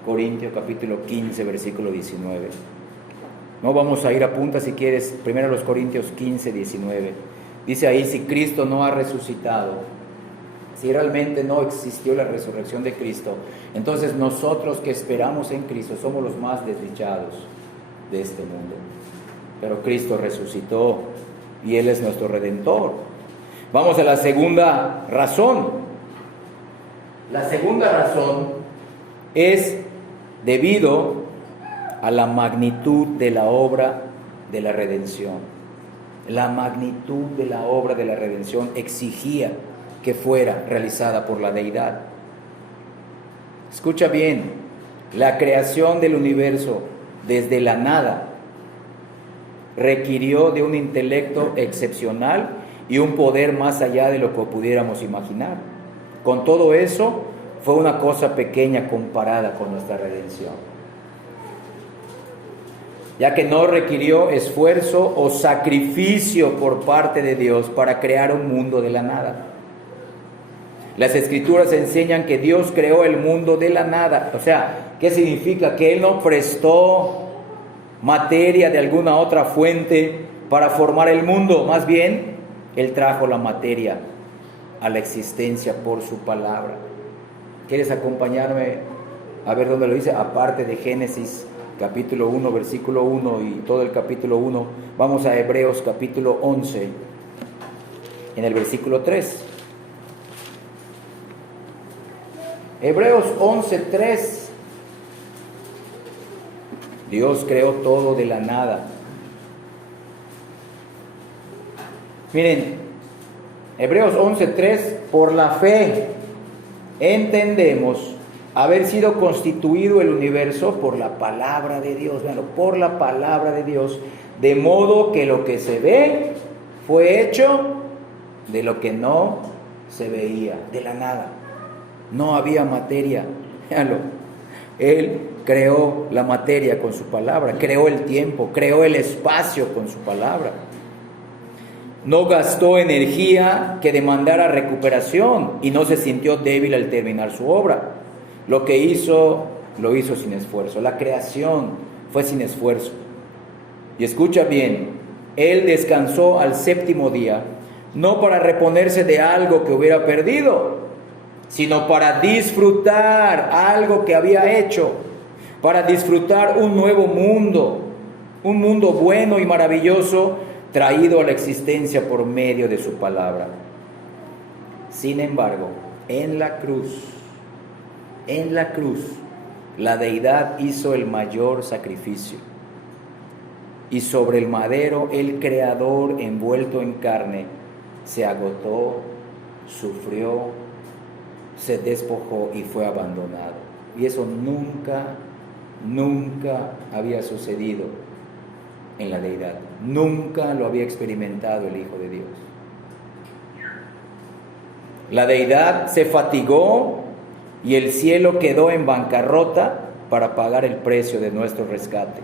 Corintios capítulo 15, versículo 19. No vamos a ir a punta si quieres, primero los Corintios 15, 19. Dice ahí: si Cristo no ha resucitado, si realmente no existió la resurrección de Cristo, entonces nosotros que esperamos en Cristo somos los más desdichados de este mundo. Pero Cristo resucitó y Él es nuestro Redentor. Vamos a la segunda razón. La segunda razón es debido a la magnitud de la obra de la redención. La magnitud de la obra de la redención exigía que fuera realizada por la deidad. Escucha bien, la creación del universo desde la nada requirió de un intelecto excepcional y un poder más allá de lo que pudiéramos imaginar. Con todo eso, fue una cosa pequeña comparada con nuestra redención, ya que no requirió esfuerzo o sacrificio por parte de Dios para crear un mundo de la nada. Las Escrituras enseñan que Dios creó el mundo de la nada. O sea, ¿qué significa? Que Él no prestó materia de alguna otra fuente para formar el mundo. Más bien, Él trajo la materia a la existencia por su palabra. ¿Quieres acompañarme a ver dónde lo dice? Aparte de Génesis capítulo 1, versículo 1 y todo el capítulo 1, vamos a Hebreos capítulo 11, en el versículo 3. Hebreos 11:3. Dios creó todo de la nada. Miren, Hebreos 11:3, por la fe entendemos haber sido constituido el universo por la palabra de Dios. Véanlo, por la palabra de Dios, de modo que lo que se ve fue hecho de lo que no se veía, de la nada. No había materia. Véanlo, Él creó la materia con su palabra, creó el tiempo, creó el espacio con su palabra. No gastó energía que demandara recuperación y no se sintió débil al terminar su obra. Lo que hizo, lo hizo sin esfuerzo. La creación fue sin esfuerzo. Y escucha bien, Él descansó al séptimo día, no para reponerse de algo que hubiera perdido, sino para disfrutar algo que había hecho, para disfrutar un nuevo mundo, un mundo bueno y maravilloso traído a la existencia por medio de su palabra. Sin embargo, en la cruz, la deidad hizo el mayor sacrificio. Y sobre el madero, el Creador envuelto en carne se agotó, sufrió, se despojó y fue abandonado. Y eso nunca había sucedido en la deidad. Nunca lo había experimentado el Hijo de Dios. La deidad se fatigó y el cielo quedó en bancarrota para pagar el precio de nuestro rescate.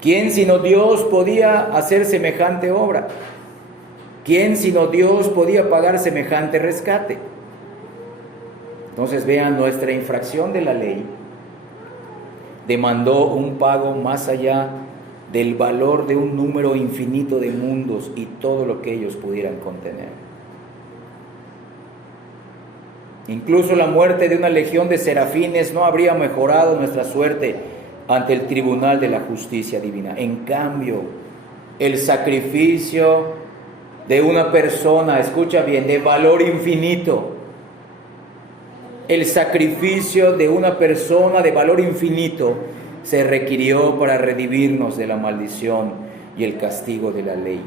¿Quién sino Dios podía hacer semejante obra? ¿Quién sino Dios podía pagar semejante rescate? Entonces vean, nuestra infracción de la ley demandó un pago más allá del valor de un número infinito de mundos y todo lo que ellos pudieran contener. Incluso la muerte de una legión de serafines no habría mejorado nuestra suerte ante el tribunal de la justicia divina. En cambio, el sacrificio de una persona, escucha bien, de valor infinito, el sacrificio de una persona de valor infinito se requirió para redimirnos de la maldición y el castigo de la ley.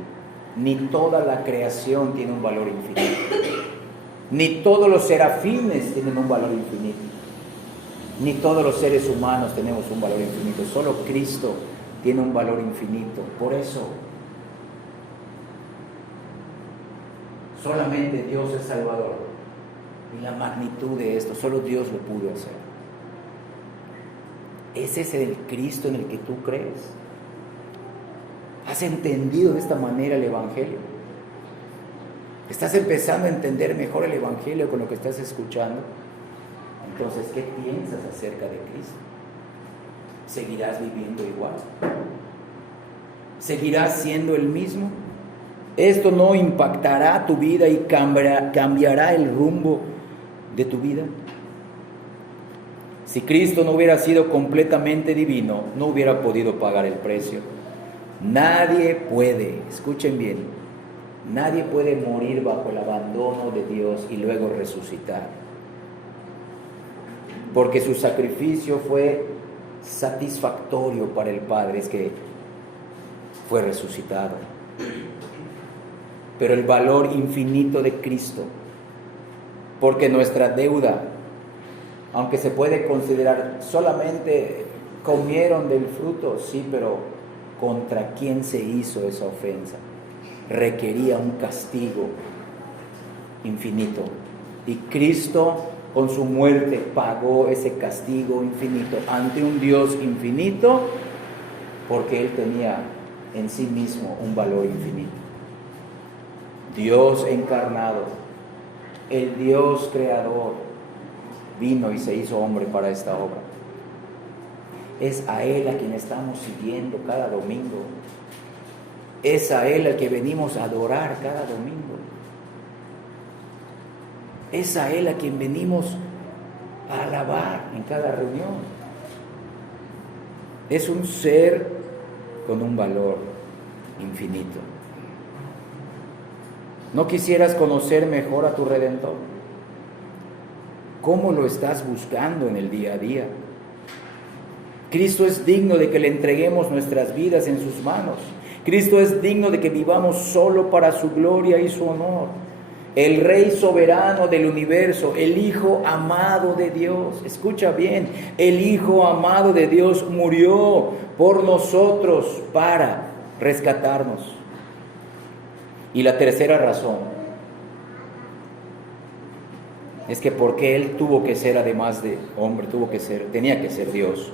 Ni toda la creación tiene un valor infinito, ni todos los serafines tienen un valor infinito, ni todos los seres humanos tenemos un valor infinito. Solo Cristo tiene un valor infinito. Por eso, solamente Dios es Salvador. Y la magnitud de esto, solo Dios lo pudo hacer. ¿Es ese el Cristo en el que tú crees? ¿Has entendido de esta manera el Evangelio? ¿Estás empezando a entender mejor el Evangelio con lo que estás escuchando? Entonces, ¿qué piensas acerca de Cristo? ¿Seguirás viviendo igual? ¿Seguirás siendo el mismo? Esto no impactará tu vida y cambiará el rumbo de tu vida. Si Cristo no hubiera sido completamente divino, no hubiera podido pagar el precio. Nadie puede, escuchen bien, nadie puede morir bajo el abandono de Dios y luego resucitar. Porque su sacrificio fue satisfactorio para el Padre, es que fue resucitado. Pero el valor infinito de Cristo, porque nuestra deuda, aunque se puede considerar solamente comieron del fruto, sí, pero ¿contra quién se hizo esa ofensa? Requería un castigo infinito. Y Cristo con su muerte pagó ese castigo infinito ante un Dios infinito, porque Él tenía en sí mismo un valor infinito. Dios encarnado, el Dios creador, vino y se hizo hombre para esta obra. Es a Él a quien estamos siguiendo cada domingo. Es a Él al que venimos a adorar cada domingo. Es a Él a quien venimos a alabar en cada reunión. Es un ser con un valor infinito. ¿No quisieras conocer mejor a tu Redentor? ¿Cómo lo estás buscando en el día a día? Cristo es digno de que le entreguemos nuestras vidas en sus manos. Cristo es digno de que vivamos solo para su gloria y su honor. El Rey soberano del universo, el Hijo amado de Dios, escucha bien, el Hijo amado de Dios murió por nosotros para rescatarnos. Y la tercera razón es que porque Él tuvo que ser, además de hombre, tenía que ser Dios,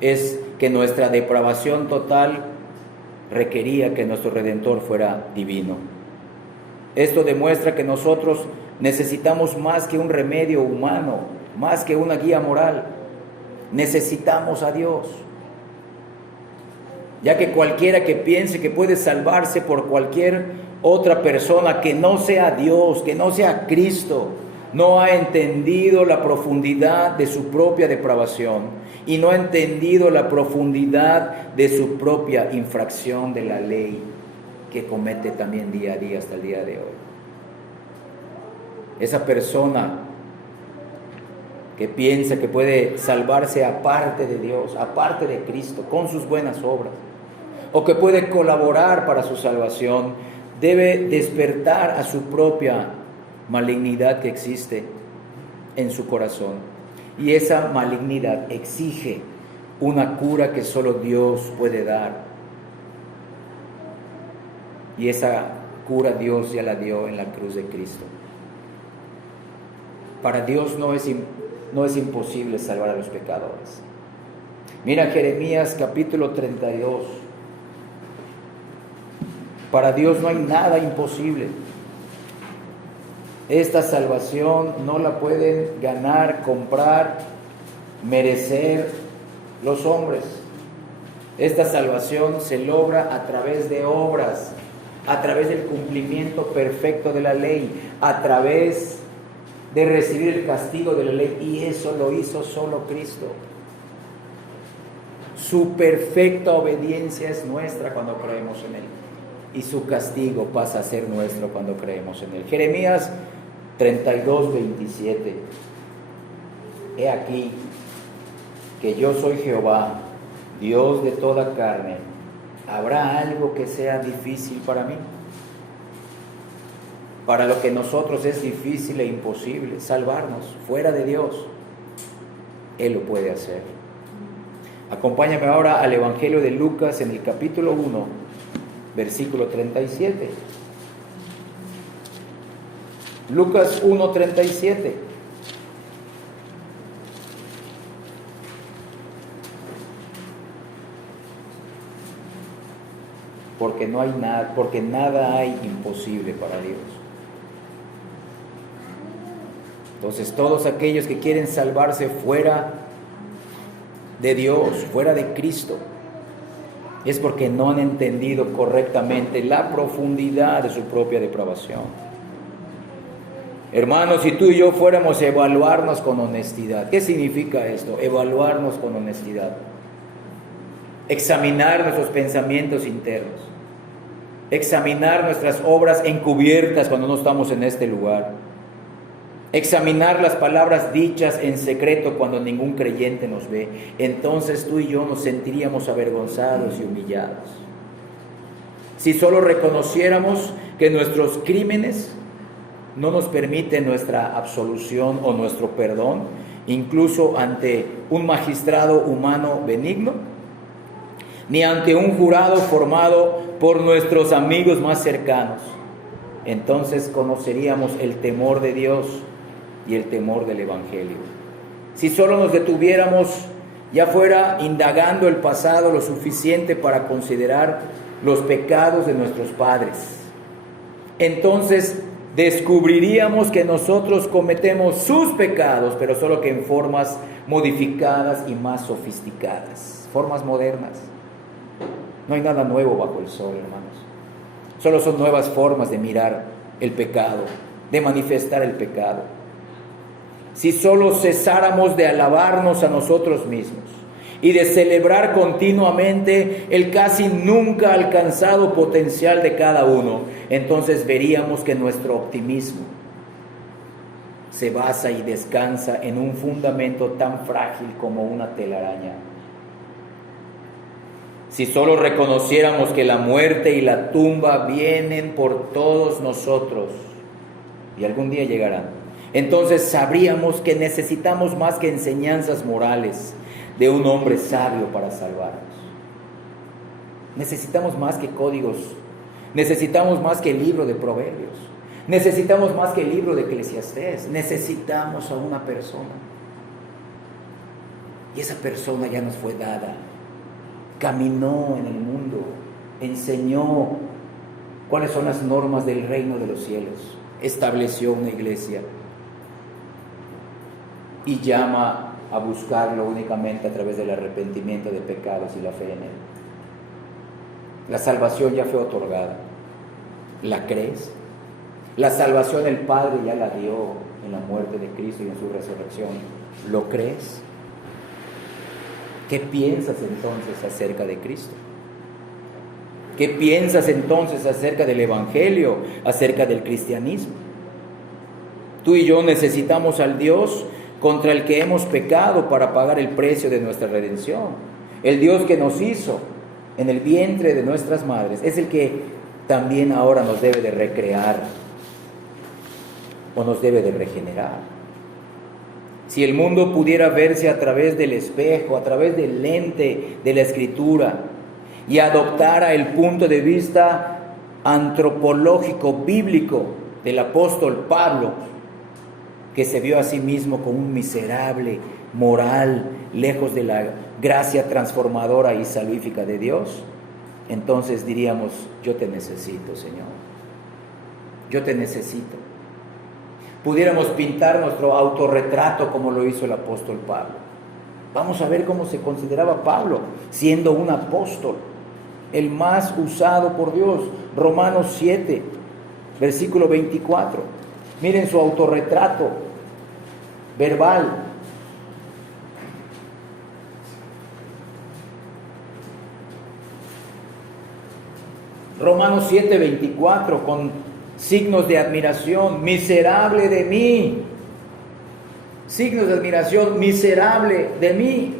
es que nuestra depravación total requería que nuestro Redentor fuera divino. Esto demuestra que nosotros necesitamos más que un remedio humano, más que una guía moral. Necesitamos a Dios. Ya que cualquiera que piense que puede salvarse por cualquier otra persona que no sea Dios, que no sea Cristo, no ha entendido la profundidad de su propia depravación y no ha entendido la profundidad de su propia infracción de la ley que comete también día a día hasta el día de hoy. Esa persona que piensa que puede salvarse aparte de Dios, aparte de Cristo, con sus buenas obras, o que puede colaborar para su salvación, debe despertar a su propia malignidad que existe en su corazón. Y esa malignidad exige una cura que solo Dios puede dar. Y esa cura Dios ya la dio en la cruz de Cristo. Para Dios no es imposible salvar a los pecadores. Mira Jeremías capítulo 32. Para Dios no hay nada imposible. Esta salvación no la pueden ganar, comprar, merecer los hombres. Esta salvación se logra a través de obras, a través del cumplimiento perfecto de la ley, a través de recibir el castigo de la ley, y eso lo hizo solo Cristo. Su perfecta obediencia es nuestra cuando creemos en Él, y su castigo pasa a ser nuestro cuando creemos en Él. Jeremías 32:27. He aquí que yo soy Jehová, Dios de toda carne. ¿Habrá algo que sea difícil para mí? Para lo que nosotros es difícil e imposible, salvarnos fuera de Dios, Él lo puede hacer. Acompáñame ahora al Evangelio de Lucas en el capítulo 1, versículo 37. Lucas 1:37. Porque nada hay imposible para Dios. Entonces, todos aquellos que quieren salvarse fuera de Dios, fuera de Cristo, es porque no han entendido correctamente la profundidad de su propia depravación. Hermanos, si tú y yo fuéramos a evaluarnos con honestidad, ¿qué significa esto? Evaluarnos con honestidad. Examinar nuestros pensamientos internos. Examinar nuestras obras encubiertas cuando no estamos en este lugar. Examinar las palabras dichas en secreto cuando ningún creyente nos ve. Entonces tú y yo nos sentiríamos avergonzados y humillados. Si solo reconociéramos que nuestros crímenes no nos permiten nuestra absolución o nuestro perdón, incluso ante un magistrado humano benigno, ni ante un jurado formado por nuestros amigos más cercanos, entonces conoceríamos el temor de Dios y el temor del Evangelio. Si solo nos detuviéramos, ya fuera indagando el pasado lo suficiente para considerar los pecados de nuestros padres, entonces descubriríamos que nosotros cometemos sus pecados, pero solo que en formas modificadas y más sofisticadas, formas modernas. No hay nada nuevo bajo el sol, hermanos. Solo son nuevas formas de mirar el pecado, de manifestar el pecado. Si solo cesáramos de alabarnos a nosotros mismos y de celebrar continuamente el casi nunca alcanzado potencial de cada uno, entonces veríamos que nuestro optimismo se basa y descansa en un fundamento tan frágil como una telaraña. Si solo reconociéramos que la muerte y la tumba vienen por todos nosotros y algún día llegarán, entonces sabríamos que necesitamos más que enseñanzas morales de un hombre sabio para salvarnos. Necesitamos más que códigos, necesitamos más que el libro de Proverbios, necesitamos más que el libro de Eclesiastés, necesitamos a una persona. Y esa persona ya nos fue dada. Caminó en el mundo, enseñó cuáles son las normas del reino de los cielos, estableció una iglesia y llama a buscarlo únicamente a través del arrepentimiento de pecados y la fe en Él. La salvación ya fue otorgada. ¿La crees? La salvación el Padre ya la dio en la muerte de Cristo y en su resurrección. ¿Lo crees? ¿Qué piensas entonces acerca de Cristo? ¿Qué piensas entonces acerca del Evangelio, acerca del cristianismo? Tú y yo necesitamos al Dios contra el que hemos pecado para pagar el precio de nuestra redención. El Dios que nos hizo en el vientre de nuestras madres es el que también ahora nos debe de recrear o nos debe de regenerar. Si el mundo pudiera verse a través del espejo, a través del lente de la Escritura, y adoptara el punto de vista antropológico, bíblico del apóstol Pablo, que se vio a sí mismo como un miserable, moral, lejos de la gracia transformadora y salvífica de Dios, entonces diríamos: yo te necesito, Señor, yo te necesito. Pudiéramos pintar nuestro autorretrato como lo hizo el apóstol Pablo. Vamos a ver cómo se consideraba Pablo, siendo un apóstol, el más usado por Dios. Romanos 7, versículo 24. Miren su autorretrato verbal. Romanos 7, 24, con signos de admiración. Miserable de mí. Signos de admiración. Miserable de mí.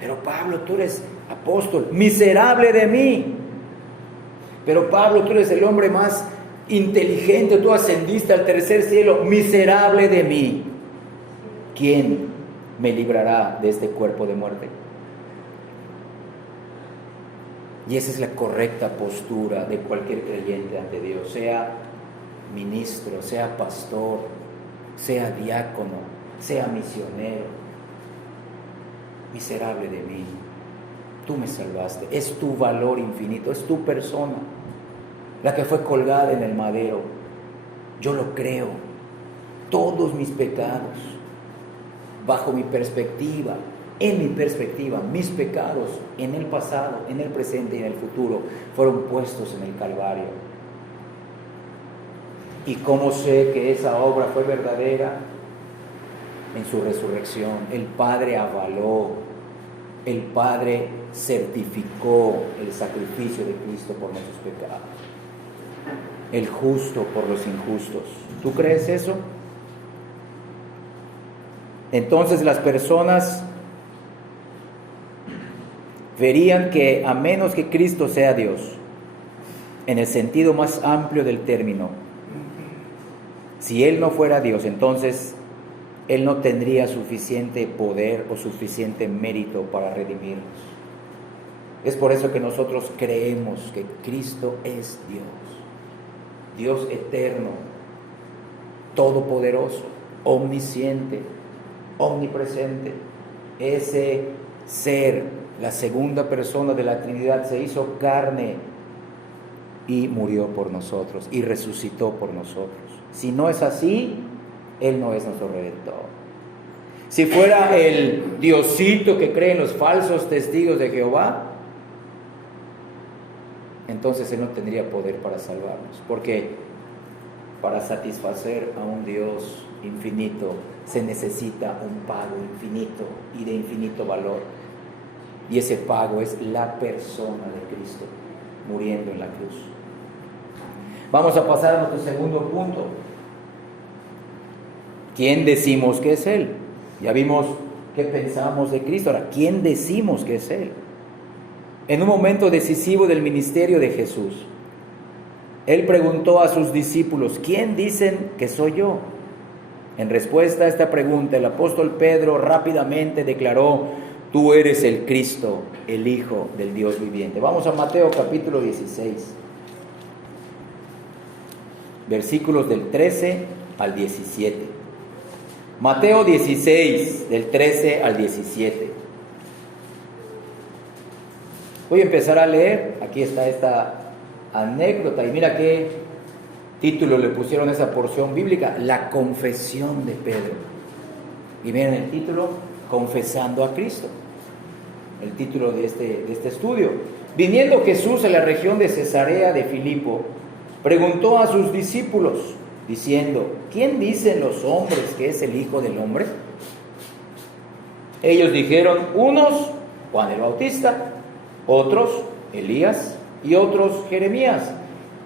Pero Pablo, tú eres apóstol. Miserable de mí. Pero Pablo, tú eres el hombre más inteligente. Tú ascendiste al tercer cielo. Miserable de mí. ¿Quién me librará de este cuerpo de muerte? Y esa es la correcta postura de cualquier creyente ante Dios, sea ministro, sea pastor, sea diácono, sea misionero. Miserable de mí, tú me salvaste, es tu valor infinito, es tu persona, la que fue colgada en el madero. Yo lo creo, todos mis pecados, bajo mi perspectiva, en mi perspectiva, mis pecados en el pasado, en el presente y en el futuro fueron puestos en el Calvario. ¿Y cómo sé que esa obra fue verdadera? En su resurrección. El Padre avaló, el Padre certificó el sacrificio de Cristo por nuestros pecados. El justo por los injustos. ¿Tú crees eso? Entonces las personas verían que a menos que Cristo sea Dios, en el sentido más amplio del término, si Él no fuera Dios, entonces Él no tendría suficiente poder o suficiente mérito para redimirnos. Es por eso que nosotros creemos que Cristo es Dios, Dios eterno, todopoderoso, omnisciente, omnipresente. Ese ser, la segunda persona de la Trinidad, se hizo carne y murió por nosotros y resucitó por nosotros. Si no es así, Él no es nuestro Redentor. Si fuera el Diosito que creen los falsos testigos de Jehová, entonces Él no tendría poder para salvarnos, porque para satisfacer a un Dios infinito se necesita un pago infinito y de infinito valor. Y ese pago es la persona de Cristo muriendo en la cruz. Vamos a pasar a nuestro segundo punto. ¿Quién decimos que es Él? Ya vimos qué pensamos de Cristo. Ahora, ¿quién decimos que es Él? En un momento decisivo del ministerio de Jesús, Él preguntó a sus discípulos: ¿quién dicen que soy yo? En respuesta a esta pregunta, el apóstol Pedro rápidamente declaró: tú eres el Cristo, el Hijo del Dios viviente. Vamos a Mateo capítulo 16, versículos del 13 al 17. Mateo 16, del 13 al 17. Voy a empezar a leer. Aquí está esta anécdota. Y mira qué título le pusieron a esa porción bíblica: la confesión de Pedro. Y miren el título: confesando a Cristo. El título de este estudio. Viniendo Jesús a la región de Cesarea de Filipo, preguntó a sus discípulos, diciendo: ¿quién dicen los hombres que es el Hijo del Hombre? Ellos dijeron: unos, Juan el Bautista; otros, Elías; y otros, Jeremías,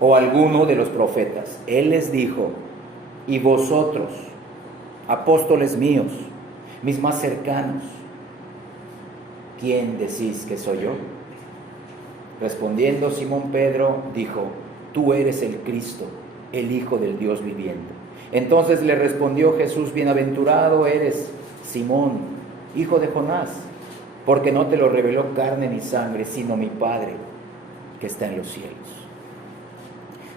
o alguno de los profetas. Él les dijo: ¿y vosotros, apóstoles míos, mis más cercanos, quién decís que soy yo? Respondiendo Simón Pedro dijo: tú eres el Cristo, el Hijo del Dios viviente. Entonces le respondió Jesús: bienaventurado eres, Simón, hijo de Jonás, porque no te lo reveló carne ni sangre, sino mi Padre que está en los cielos.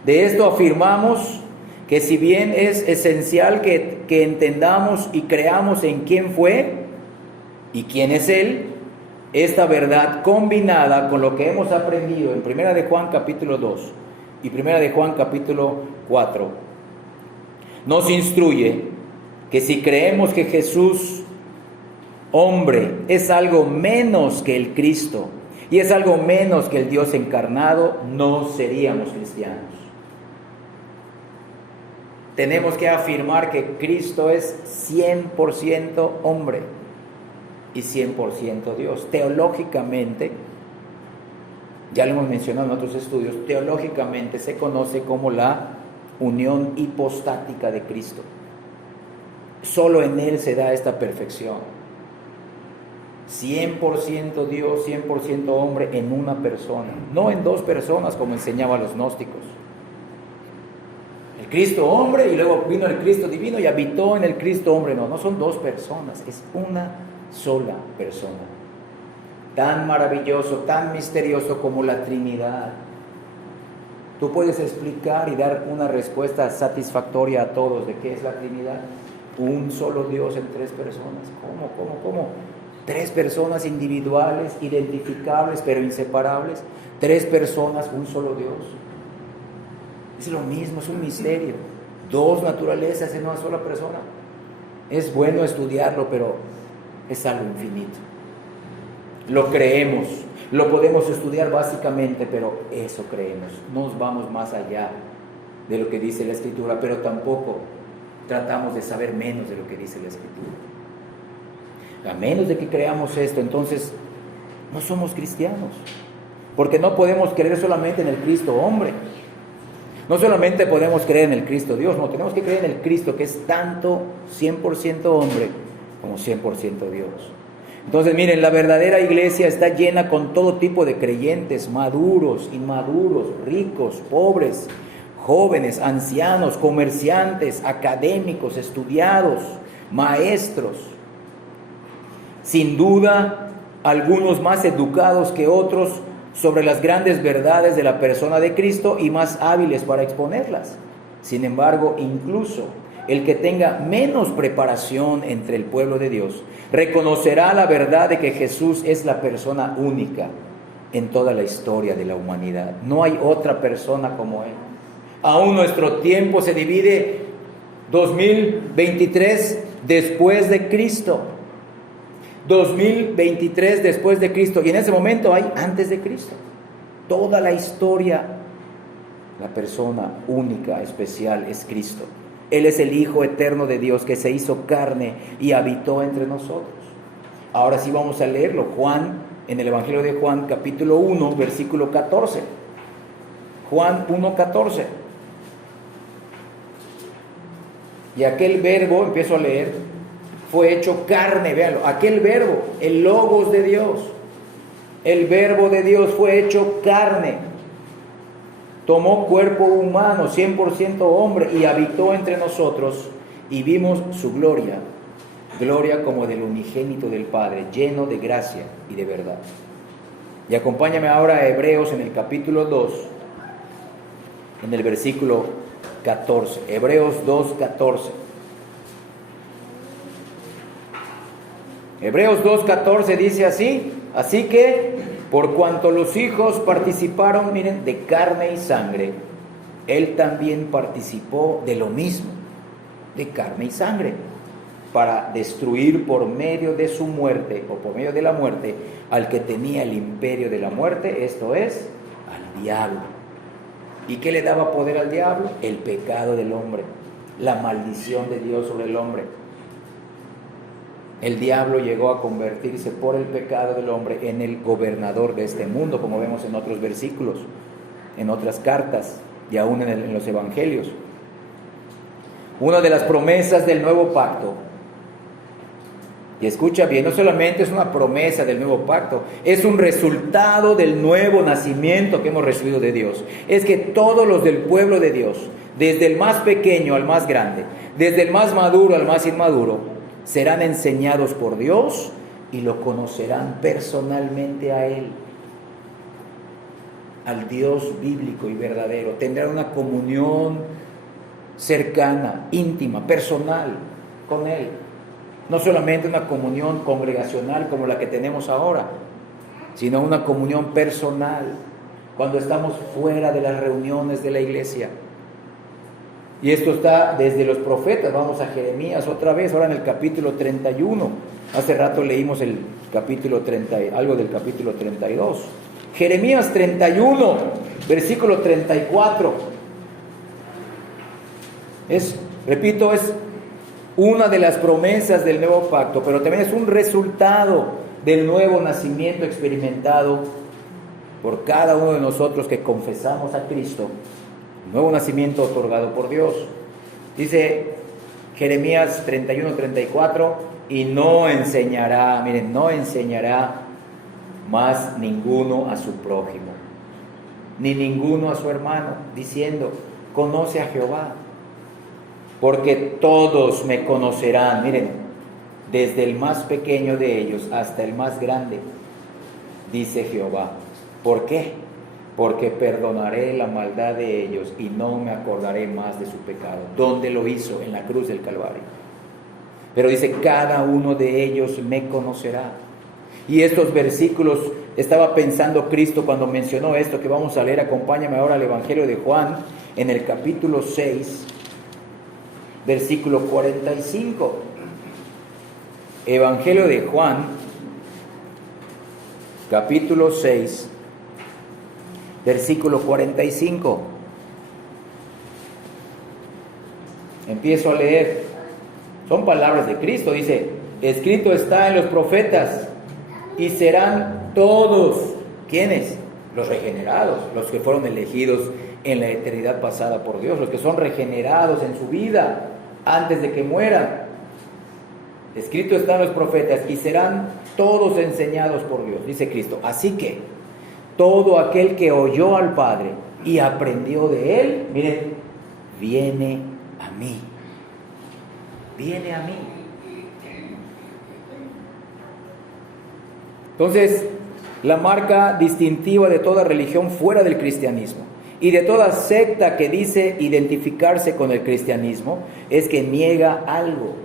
De esto afirmamos que si bien es esencial que entendamos y creamos en quién fue y quién es Él, esta verdad combinada con lo que hemos aprendido en 1 de Juan capítulo 2 y 1 de Juan capítulo 4, nos instruye que si creemos que Jesús hombre es algo menos que el Cristo y es algo menos que el Dios encarnado, no seríamos cristianos. Tenemos que afirmar que Cristo es 100% hombre y 100% Dios. Teológicamente, ya lo hemos mencionado en otros estudios, teológicamente se conoce como la unión hipostática de Cristo. Solo en Él se da esta perfección. 100% Dios, 100% hombre en una persona, no en dos personas como enseñaban los gnósticos. El Cristo hombre y luego vino el Cristo divino y habitó en el Cristo hombre. No, no son dos personas, es una sola persona. Tan maravilloso, tan misterioso como la Trinidad. Tú puedes explicar y dar una respuesta satisfactoria a todos de qué es la Trinidad. Un solo Dios en tres personas. ¿Cómo? Tres personas individuales, identificables pero inseparables. Tres personas, un solo Dios. Es lo mismo, es un misterio. Dos naturalezas en una sola persona. Es bueno estudiarlo, pero es algo infinito. Lo creemos, lo podemos estudiar básicamente, pero eso creemos. No nos vamos más allá de lo que dice la Escritura, pero tampoco tratamos de saber menos de lo que dice la Escritura. A menos de que creamos esto, entonces no somos cristianos, porque no podemos creer solamente en el Cristo hombre. No solamente podemos creer en el Cristo Dios, no, tenemos que creer en el Cristo que es tanto 100% hombre como 100% Dios. Entonces miren, la verdadera iglesia está llena con todo tipo de creyentes, maduros, inmaduros, ricos, pobres, jóvenes, ancianos, comerciantes, académicos, estudiados, maestros. Sin duda, algunos más educados que otros sobre las grandes verdades de la persona de Cristo y más hábiles para exponerlas. Sin embargo, incluso el que tenga menos preparación entre el pueblo de Dios reconocerá la verdad de que Jesús es la persona única en toda la historia de la humanidad. No hay otra persona como Él. Aún nuestro tiempo se divide 2023 después de Cristo. 2023 después de Cristo, y en ese momento hay antes de Cristo. Toda la historia, la persona única, especial, es Cristo. Él es el Hijo eterno de Dios que se hizo carne y habitó entre nosotros. Ahora sí vamos a leerlo. Juan, en el Evangelio de Juan, capítulo 1, versículo 14. Juan 1:14. Y aquel verbo, empiezo a leer, fue hecho carne, véanlo, aquel verbo, el logos de Dios, el verbo de Dios fue hecho carne, tomó cuerpo humano, 100% hombre, y habitó entre nosotros, y vimos su gloria, gloria como del unigénito del Padre, lleno de gracia y de verdad. Y acompáñame ahora a Hebreos en el capítulo 2, en el versículo 14, Hebreos 2:14. Hebreos 2:14 dice así: así que por cuanto los hijos participaron, miren, de carne y sangre, Él también participó de lo mismo, de carne y sangre, para destruir por medio de su muerte, o por medio de la muerte, al que tenía el imperio de la muerte, esto es, al diablo. ¿Y qué le daba poder al diablo? El pecado del hombre, la maldición de Dios sobre el hombre. El diablo llegó a convertirse por el pecado del hombre en el gobernador de este mundo, como vemos en otros versículos, en otras cartas y aún en los evangelios. Una de las promesas del nuevo pacto, y escucha bien, no solamente es una promesa del nuevo pacto, es un resultado del nuevo nacimiento que hemos recibido de Dios. Es que todos los del pueblo de Dios, desde el más pequeño al más grande, desde el más maduro al más inmaduro, serán enseñados por Dios y lo conocerán personalmente a Él, al Dios bíblico y verdadero. Tendrán una comunión cercana, íntima, personal con Él. No solamente una comunión congregacional como la que tenemos ahora, sino una comunión personal cuando estamos fuera de las reuniones de la iglesia. Y esto está desde los profetas. Vamos a Jeremías otra vez, ahora en el capítulo 31. Hace rato leímos el capítulo 30, algo del capítulo 32. Jeremías 31, versículo 34. Repito, es una de las promesas del nuevo pacto, pero también es un resultado del nuevo nacimiento experimentado por cada uno de nosotros que confesamos a Cristo. Nuevo nacimiento otorgado por Dios. Dice Jeremías 31, 34, y no enseñará, miren, no enseñará más ninguno a su prójimo, ni ninguno a su hermano, diciendo, conoce a Jehová, porque todos me conocerán, miren, desde el más pequeño de ellos hasta el más grande, dice Jehová. ¿Por qué? Porque perdonaré la maldad de ellos y no me acordaré más de su pecado. ¿Dónde lo hizo? En la cruz del Calvario. Pero dice, cada uno de ellos me conocerá. Y estos versículos, estaba pensando Cristo cuando mencionó esto que vamos a leer. Acompáñame ahora al Evangelio de Juan, en el capítulo 6, versículo 45. Evangelio de Juan, capítulo 6, versículo 45. Empiezo a leer. Son palabras de Cristo. Dice, escrito está en los profetas, y serán todos, ¿quiénes? Los regenerados, los que fueron elegidos en la eternidad pasada por Dios, los que son regenerados en su vida antes de que mueran. Escrito está en los profetas, y serán todos enseñados por Dios, dice Cristo. Así que todo aquel que oyó al Padre y aprendió de Él, miren, viene a mí. Viene a mí. Entonces, la marca distintiva de toda religión fuera del cristianismo y de toda secta que dice identificarse con el cristianismo es que niega algo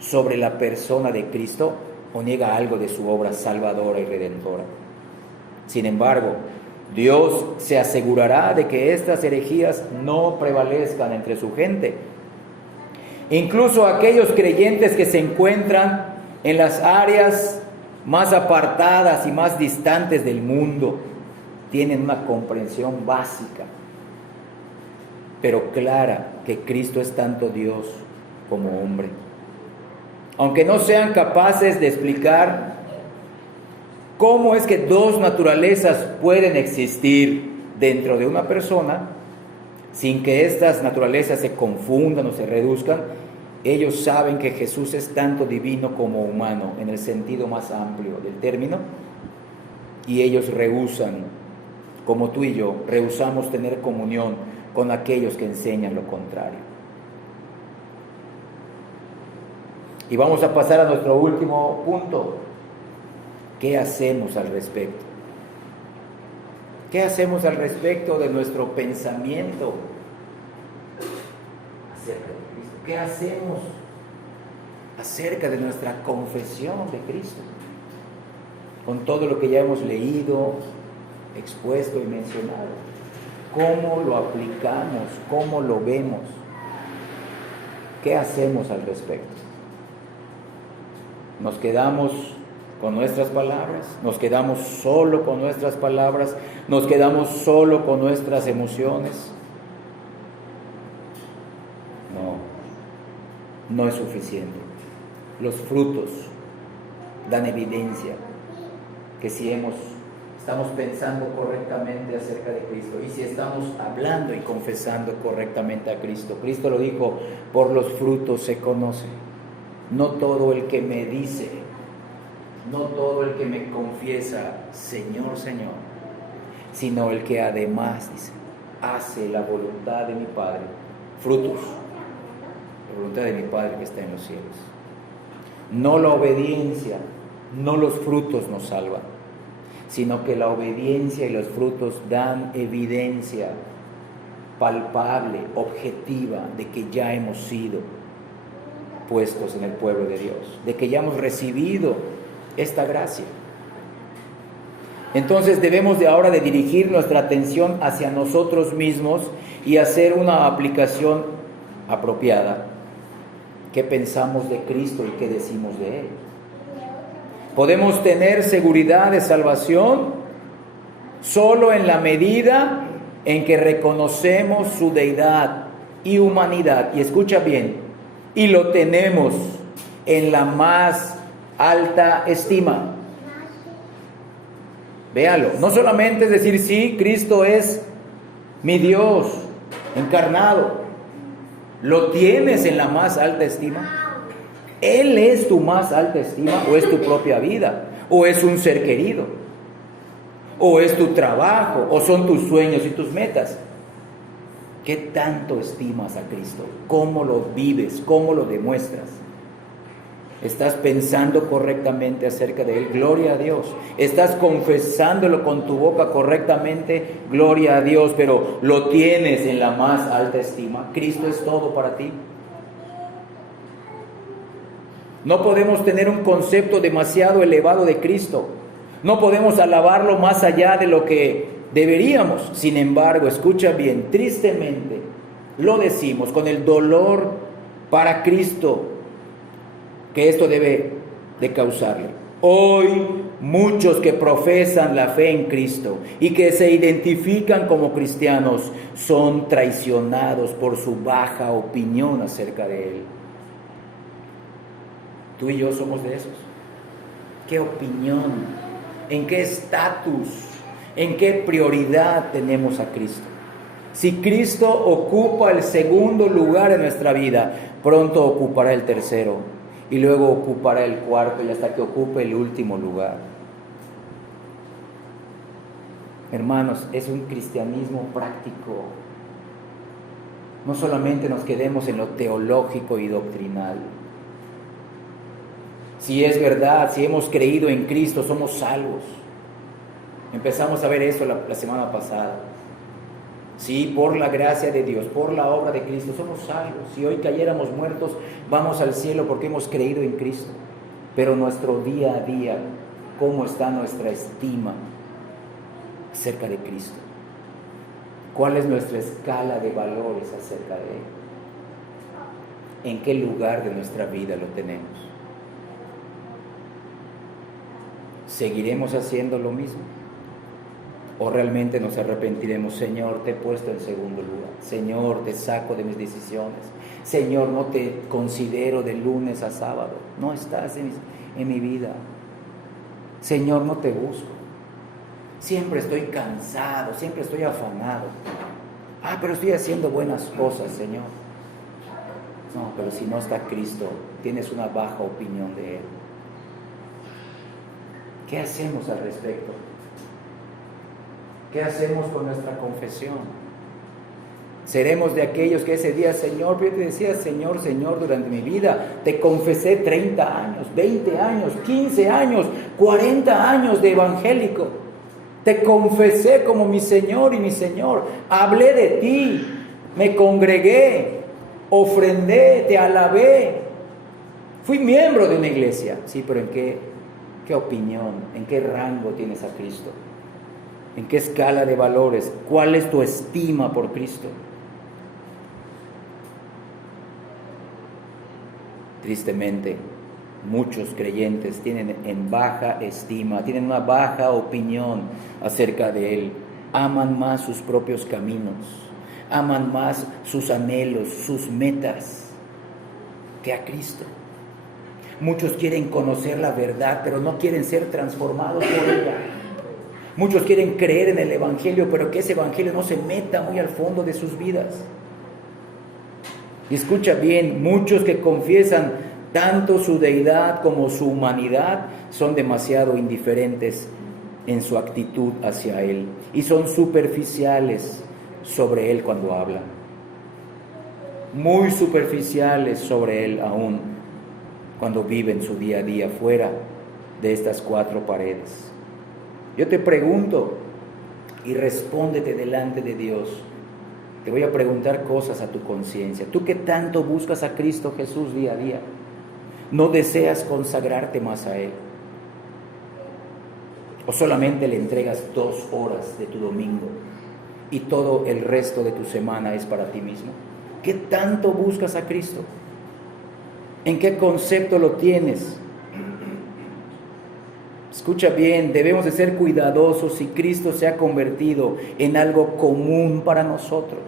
sobre la persona de Cristo o niega algo de su obra salvadora y redentora. Sin embargo, Dios se asegurará de que estas herejías no prevalezcan entre su gente. Incluso aquellos creyentes que se encuentran en las áreas más apartadas y más distantes del mundo tienen una comprensión básica, pero clara, que Cristo es tanto Dios como hombre. Aunque no sean capaces de explicar cómo es que dos naturalezas pueden existir dentro de una persona sin que estas naturalezas se confundan o se reduzcan, ellos saben que Jesús es tanto divino como humano en el sentido más amplio del término, y ellos rehúsan, como tú y yo, rehusamos tener comunión con aquellos que enseñan lo contrario. Y vamos a pasar a nuestro último punto. ¿Qué hacemos al respecto? ¿Qué hacemos al respecto de nuestro pensamiento acerca de Cristo? ¿Qué hacemos acerca de nuestra confesión de Cristo? Con todo lo que ya hemos leído, expuesto y mencionado. ¿Cómo lo aplicamos? ¿Cómo lo vemos? ¿Qué hacemos al respecto? ¿Nos quedamos con nuestras palabras? ¿Nos quedamos solo con nuestras palabras? ¿Nos quedamos solo con nuestras emociones? No es suficiente. Los frutos dan evidencia que si estamos pensando correctamente acerca de Cristo y si estamos hablando y confesando correctamente a Cristo. Cristo lo dijo, por los frutos se conoce. No todo el que me dice, no todo el que me confiesa, Señor, Señor, sino el que además, dice, hace la voluntad de mi Padre. Frutos, la voluntad de mi Padre que está en los cielos. No la obediencia, no los frutos nos salvan, sino que la obediencia y los frutos dan evidencia palpable, objetiva, de que ya hemos sido puestos en el pueblo de Dios, de que ya hemos recibido esta gracia. Entonces debemos de ahora de dirigir nuestra atención hacia nosotros mismos y hacer una aplicación apropiada, qué pensamos de Cristo y qué decimos de Él. Podemos tener seguridad de salvación solo en la medida en que reconocemos su deidad y humanidad. Y escucha bien, y lo tenemos en la más alta estima. Véalo, no solamente es decir, sí, Cristo es mi Dios encarnado. ¿Lo tienes en la más alta estima? ¿Él es tu más alta estima o es tu propia vida? ¿O es un ser querido? ¿O es tu trabajo? ¿O son tus sueños y tus metas? ¿Qué tanto estimas a Cristo? ¿Cómo lo vives? ¿Cómo lo demuestras? ¿Estás pensando correctamente acerca de Él? Gloria a Dios. ¿Estás confesándolo con tu boca correctamente? Gloria a Dios. Pero ¿lo tienes en la más alta estima? ¿Cristo es todo para ti? No podemos tener un concepto demasiado elevado de Cristo. No podemos alabarlo más allá de lo que deberíamos. Sin embargo, escucha bien, tristemente lo decimos con el dolor para Cristo que esto debe de causarle. Hoy muchos que profesan la fe en Cristo y que se identifican como cristianos son traicionados por su baja opinión acerca de Él. Tú y yo somos de esos. ¿Qué opinión? ¿En qué estatus? ¿En qué prioridad tenemos a Cristo? Si Cristo ocupa el segundo lugar en nuestra vida, pronto ocupará el tercero. Y luego ocupará el cuarto y hasta que ocupe el último lugar. Hermanos, es un cristianismo práctico. No solamente nos quedemos en lo teológico y doctrinal. Si es verdad, si hemos creído en Cristo, somos salvos. Empezamos a ver eso la semana pasada. Sí, por la gracia de Dios, por la obra de Cristo, somos salvos. Si hoy cayéramos muertos, vamos al cielo porque hemos creído en Cristo. Pero nuestro día a día, ¿cómo está nuestra estima acerca de Cristo? ¿Cuál es nuestra escala de valores acerca de Él? ¿En qué lugar de nuestra vida lo tenemos? ¿Seguiremos haciendo lo mismo? ¿O realmente nos arrepentiremos? Señor, te he puesto en segundo lugar. Señor, te saco de mis decisiones. Señor, no te considero de lunes a sábado. No estás en mi vida. Señor, no te busco. Siempre estoy cansado, siempre estoy afanado. Pero estoy haciendo buenas cosas, Señor. No, pero si no está Cristo, tienes una baja opinión de Él. ¿Qué hacemos al respecto? ¿Qué hacemos con nuestra confesión? Seremos de aquellos que ese día, Señor, yo te decía, Señor, Señor, durante mi vida, te confesé 30 años, 20 años, 15 años, 40 años de evangélico. Te confesé como mi Señor y mi Señor. Hablé de ti, me congregué, ofrendé, te alabé. Fui miembro de una iglesia. Sí, pero ¿en qué opinión, en qué rango tienes a Cristo? ¿En qué escala de valores? ¿Cuál es tu estima por Cristo? Tristemente, muchos creyentes tienen en baja estima, tienen una baja opinión acerca de Él. Aman más sus propios caminos, aman más sus anhelos, sus metas, que a Cristo. Muchos quieren conocer la verdad, pero no quieren ser transformados por ella. Muchos quieren creer en el Evangelio, pero que ese Evangelio no se meta muy al fondo de sus vidas. Y escucha bien, muchos que confiesan tanto su deidad como su humanidad son demasiado indiferentes en su actitud hacia Él y son superficiales sobre Él cuando hablan. Muy superficiales sobre Él aún cuando viven su día a día fuera de estas cuatro paredes. Yo te pregunto y respóndete delante de Dios. Te voy a preguntar cosas a tu conciencia. ¿Tú qué tanto buscas a Cristo Jesús día a día? ¿No deseas consagrarte más a Él? ¿O solamente le entregas 2 horas de tu domingo y todo el resto de tu semana es para ti mismo? ¿Qué tanto buscas a Cristo? ¿En qué concepto lo tienes? Escucha bien, debemos de ser cuidadosos si Cristo se ha convertido en algo común para nosotros.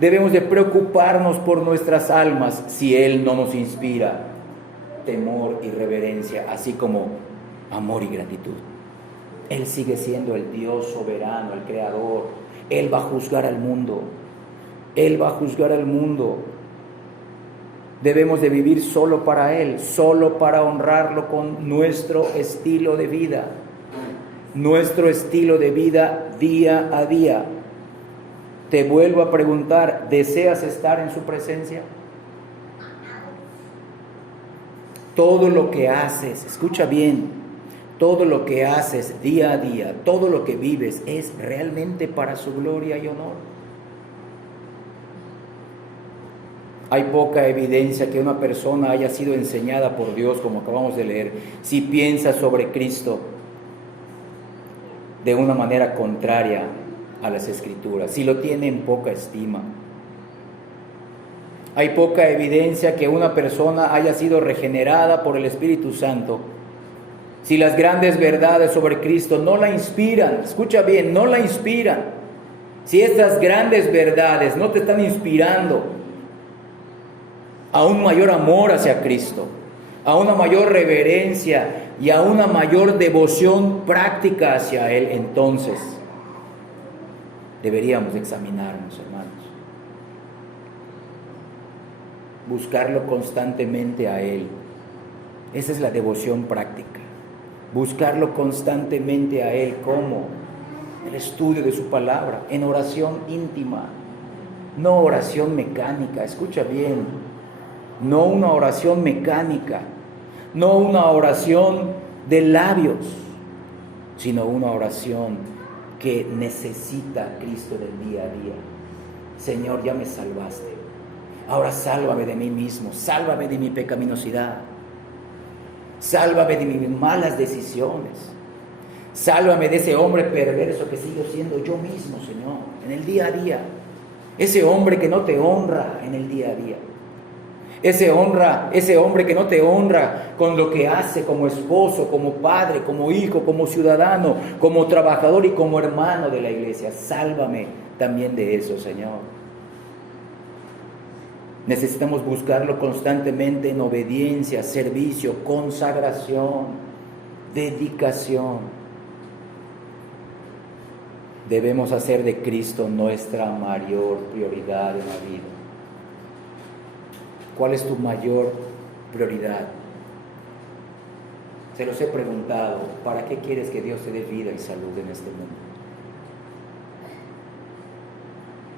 Debemos de preocuparnos por nuestras almas si Él no nos inspira temor y reverencia, así como amor y gratitud. Él sigue siendo el Dios soberano, el Creador. Él va a juzgar al mundo. Él va a juzgar al mundo. Debemos de vivir solo para Él, solo para honrarlo con nuestro estilo de vida. Nuestro estilo de vida día a día. Te vuelvo a preguntar, ¿deseas estar en su presencia? Todo lo que haces, escucha bien, todo lo que haces día a día, todo lo que vives es realmente para su gloria y honor. Hay poca evidencia que una persona haya sido enseñada por Dios, como acabamos de leer, si piensa sobre Cristo de una manera contraria a las Escrituras, si lo tiene en poca estima. Hay poca evidencia que una persona haya sido regenerada por el Espíritu Santo si las grandes verdades sobre Cristo no la inspiran. Escucha bien, no la inspiran. Si estas grandes verdades no te están inspirando a un mayor amor hacia Cristo, a una mayor reverencia y a una mayor devoción práctica hacia Él, entonces deberíamos examinarnos, hermanos. Buscarlo constantemente a Él. Esa es la devoción práctica. Buscarlo constantemente a Él. ¿Cómo? El estudio de su palabra, en oración íntima, no oración mecánica. Escucha bien, no una oración mecánica, no una oración de labios, sino una oración que necesita a Cristo del día a día. Señor, ya me salvaste. Ahora sálvame de mí mismo, sálvame de mi pecaminosidad, sálvame de mis malas decisiones, sálvame de ese hombre perverso que sigo siendo yo mismo, Señor, en el día a día, ese hombre que no te honra en el día a día, ese hombre que no te honra con lo que hace como esposo, como padre, como hijo, como ciudadano, como trabajador y como hermano de la iglesia. Sálvame también de eso, Señor. Necesitamos buscarlo constantemente en obediencia, servicio, consagración, dedicación. Debemos hacer de Cristo nuestra mayor prioridad en la vida. ¿Cuál es tu mayor prioridad? Se los he preguntado, ¿para qué quieres que Dios te dé vida y salud en este mundo?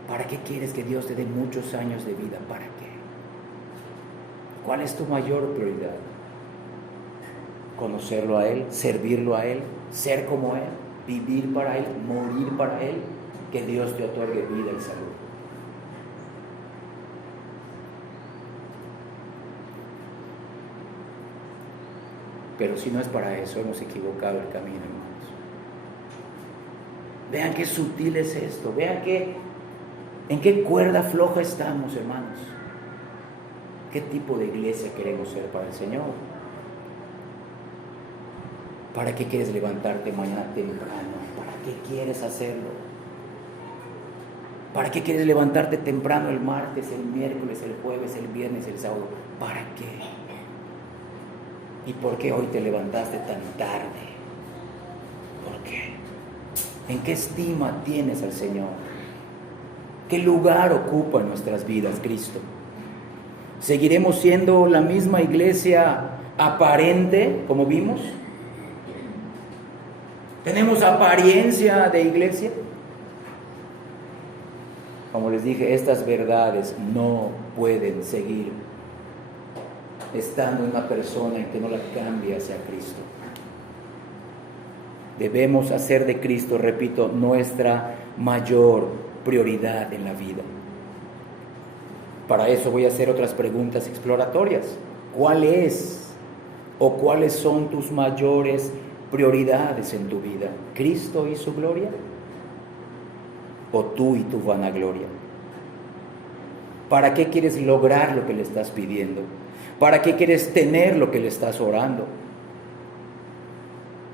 ¿Para qué quieres que Dios te dé muchos años de vida? ¿Para qué? ¿Cuál es tu mayor prioridad? ¿Conocerlo a Él? ¿Servirlo a Él? ¿Ser como Él? ¿Vivir para Él? ¿Morir para Él? Que Dios te otorgue vida y salud. Pero si no es para eso, hemos equivocado el camino, hermanos. Vean qué sutil es esto. Vean en qué cuerda floja estamos, hermanos. ¿Qué tipo de iglesia queremos ser para el Señor? ¿Para qué quieres levantarte mañana temprano? ¿Para qué quieres hacerlo? ¿Para qué quieres levantarte temprano el martes, el miércoles, el jueves, el viernes, el sábado? ¿Para qué? ¿Y por qué hoy te levantaste tan tarde? ¿Por qué? ¿En qué estima tienes al Señor? ¿Qué lugar ocupa en nuestras vidas Cristo? ¿Seguiremos siendo la misma iglesia aparente, como vimos? ¿Tenemos apariencia de iglesia? Como les dije, estas verdades no pueden seguir estando en una persona en que no la cambie hacia Cristo. Debemos hacer de Cristo, repito, nuestra mayor prioridad en la vida. Para eso voy a hacer otras preguntas exploratorias. ¿Cuál es o cuáles son tus mayores prioridades en tu vida? ¿Cristo y su gloria? ¿O tú y tu vanagloria? ¿Para qué quieres lograr lo que le estás pidiendo? ¿Para qué quieres tener lo que le estás orando?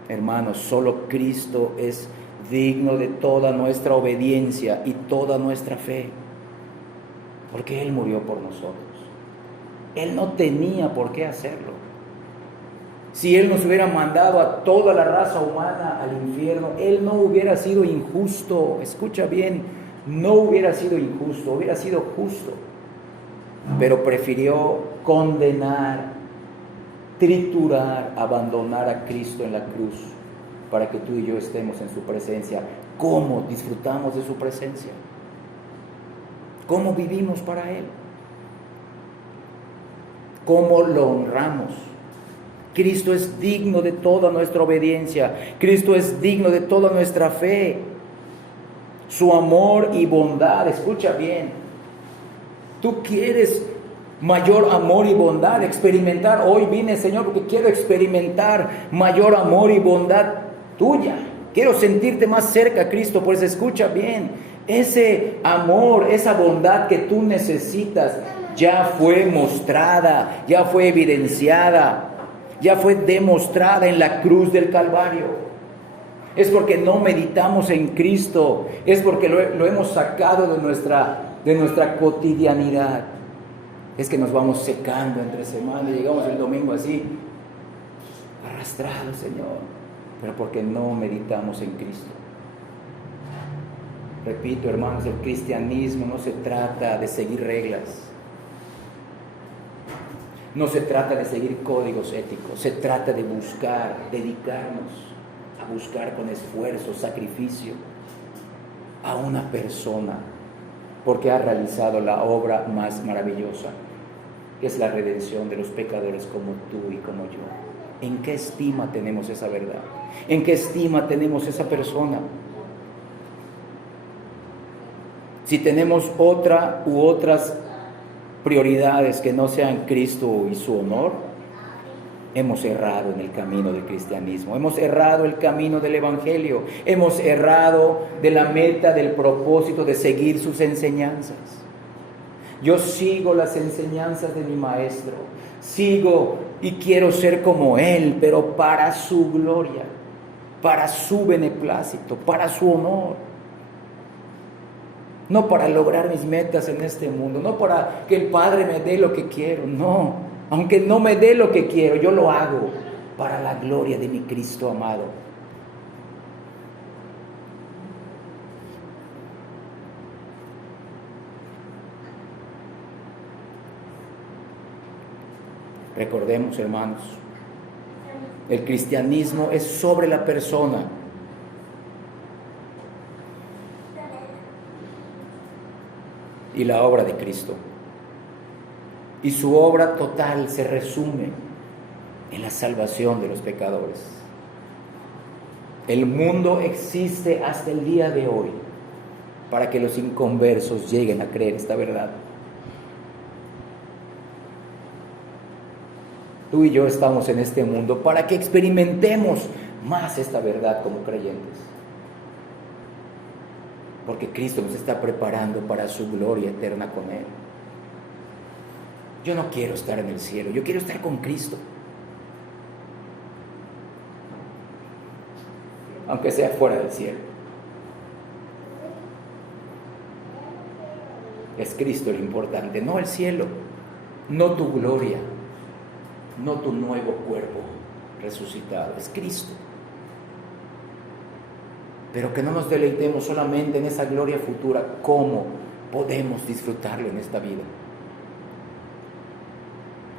Hermanos, solo Cristo es digno de toda nuestra obediencia y toda nuestra fe, porque Él murió por nosotros. Él no tenía por qué hacerlo. Si Él nos hubiera mandado a toda la raza humana al infierno, Él no hubiera sido injusto. Escucha bien, no hubiera sido injusto, hubiera sido justo. Pero prefirió condenar, triturar, abandonar a Cristo en la cruz para que tú y yo estemos en su presencia. ¿Cómo disfrutamos de su presencia? ¿Cómo vivimos para Él? ¿Cómo lo honramos? Cristo es digno de toda nuestra obediencia. Cristo es digno de toda nuestra fe. Su amor y bondad, escucha bien. Tú quieres mayor amor y bondad, experimentar. Hoy vine, Señor, porque quiero experimentar mayor amor y bondad tuya. Quiero sentirte más cerca a Cristo. Pues escucha bien, ese amor, esa bondad que tú necesitas ya fue mostrada, ya fue evidenciada, ya fue demostrada en la cruz del Calvario. Es porque no meditamos en Cristo, es porque lo hemos sacado de nuestra cotidianidad. Es que nos vamos secando entre semana y llegamos el domingo así, arrastrados, Señor, pero porque no meditamos en Cristo. Repito, hermanos, el cristianismo no se trata de seguir reglas, no se trata de seguir códigos éticos, se trata de buscar, dedicarnos a buscar con esfuerzo, sacrificio a una persona, porque ha realizado la obra más maravillosa, que es la redención de los pecadores como tú y como yo. ¿En qué estima tenemos esa verdad? ¿En qué estima tenemos esa persona? Si tenemos otra u otras prioridades que no sean Cristo y su honor, hemos errado en el camino del cristianismo, hemos errado el camino del evangelio, hemos errado de la meta, del propósito de seguir sus enseñanzas. Yo sigo las enseñanzas de mi maestro, sigo y quiero ser como él, pero para su gloria, para su beneplácito, para su honor. No para lograr mis metas en este mundo, no para que el Padre me dé lo que quiero, no. Aunque no me dé lo que quiero, yo lo hago para la gloria de mi Cristo amado. Recordemos, hermanos, el cristianismo es sobre la persona. Y la obra de Cristo. Y su obra total se resume en la salvación de los pecadores. El mundo existe hasta el día de hoy para que los inconversos lleguen a creer esta verdad. Tú y yo estamos en este mundo para que experimentemos más esta verdad como creyentes. Porque Cristo nos está preparando para su gloria eterna con Él. Yo no quiero estar en el cielo, yo quiero estar con Cristo. Aunque sea fuera del cielo. Es Cristo lo importante, no el cielo, no tu gloria, no tu nuevo cuerpo resucitado, es Cristo. Pero que no nos deleitemos solamente en esa gloria futura, ¿cómo podemos disfrutarlo en esta vida?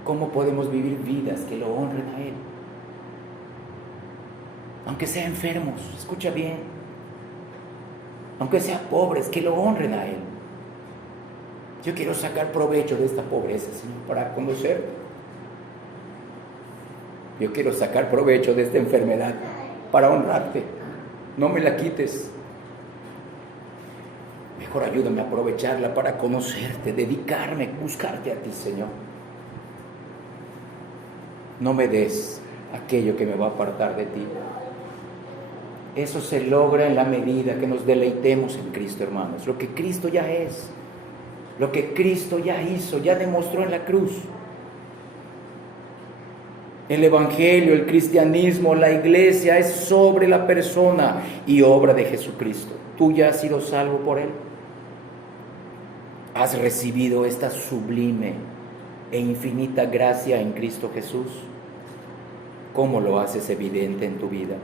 ¿Cómo podemos vivir vidas que lo honren a Él? Aunque sean enfermos, escucha bien, aunque sean pobres, que lo honren a Él. Yo quiero sacar provecho de esta pobreza, Señor, para conocerte. Yo quiero sacar provecho de esta enfermedad para honrarte. No me la quites. Mejor ayúdame a aprovecharla para conocerte, dedicarme, buscarte a ti, Señor. No me des aquello que me va a apartar de ti. Eso se logra en la medida que nos deleitemos en Cristo, hermanos. Lo que Cristo ya es. lo que Cristo ya hizo, ya demostró en la cruz. El Evangelio, el cristianismo, la iglesia es sobre la persona y obra de Jesucristo. Tú ya has sido salvo por Él. Has recibido esta sublime e infinita gracia en Cristo Jesús. ¿Cómo lo haces evidente en tu vida?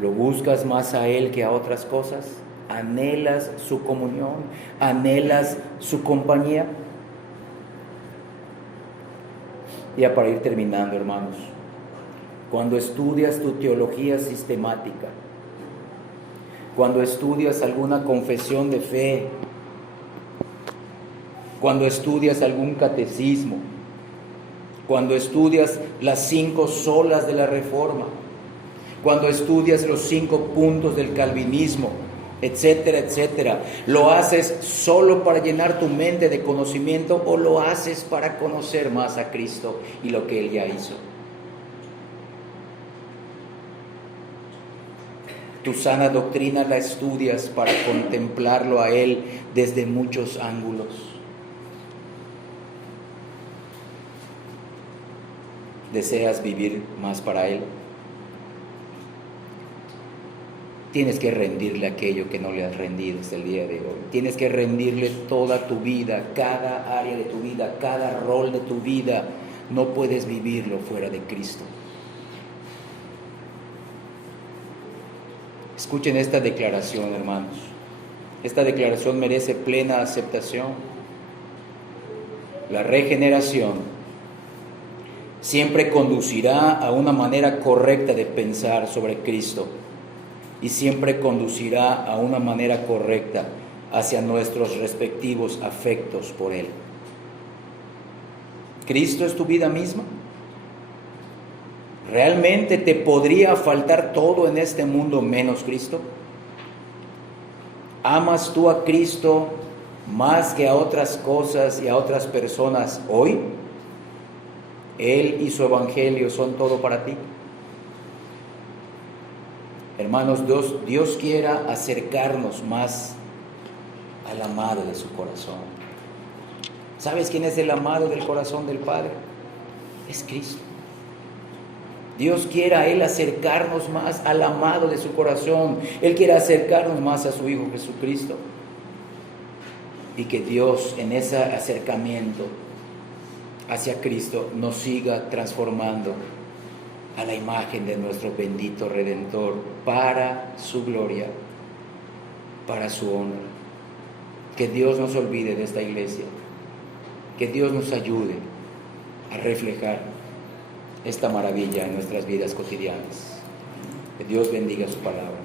¿Lo buscas más a Él que a otras cosas? ¿Anhelas su comunión? ¿Anhelas su compañía? Ya para ir terminando, hermanos, cuando estudias tu teología sistemática, cuando estudias alguna confesión de fe, cuando estudias algún catecismo, cuando estudias las 5 solas de la Reforma, cuando estudias los 5 puntos del calvinismo, etcétera, etcétera, ¿lo haces solo para llenar tu mente de conocimiento o lo haces para conocer más a Cristo y lo que Él ya hizo? Tu sana doctrina la estudias para contemplarlo a Él desde muchos ángulos. ¿Deseas vivir más para Él? Tienes que rendirle aquello que no le has rendido hasta el día de hoy. Tienes que rendirle toda tu vida, cada área de tu vida, cada rol de tu vida. No puedes vivirlo fuera de Cristo. Escuchen esta declaración, hermanos. Esta declaración merece plena aceptación. La regeneración siempre conducirá a una manera correcta de pensar sobre Cristo y siempre conducirá a una manera correcta hacia nuestros respectivos afectos por Él. ¿Cristo es tu vida misma? ¿Realmente te podría faltar todo en este mundo menos Cristo? ¿Amas tú a Cristo más que a otras cosas y a otras personas hoy? Él y su Evangelio son todo para ti. Hermanos, Dios quiera acercarnos más al amado de su corazón. ¿Sabes quién es el amado del corazón del Padre? Es Cristo. Dios quiera Él acercarnos más al amado de su corazón. Él quiere acercarnos más a su Hijo Jesucristo. Y que Dios en ese acercamiento hacia Cristo nos siga transformando a la imagen de nuestro bendito Redentor para su gloria, para su honra. Que Dios nos olvide de esta iglesia. Que Dios nos ayude a reflejar esta maravilla en nuestras vidas cotidianas. Que Dios bendiga su palabra.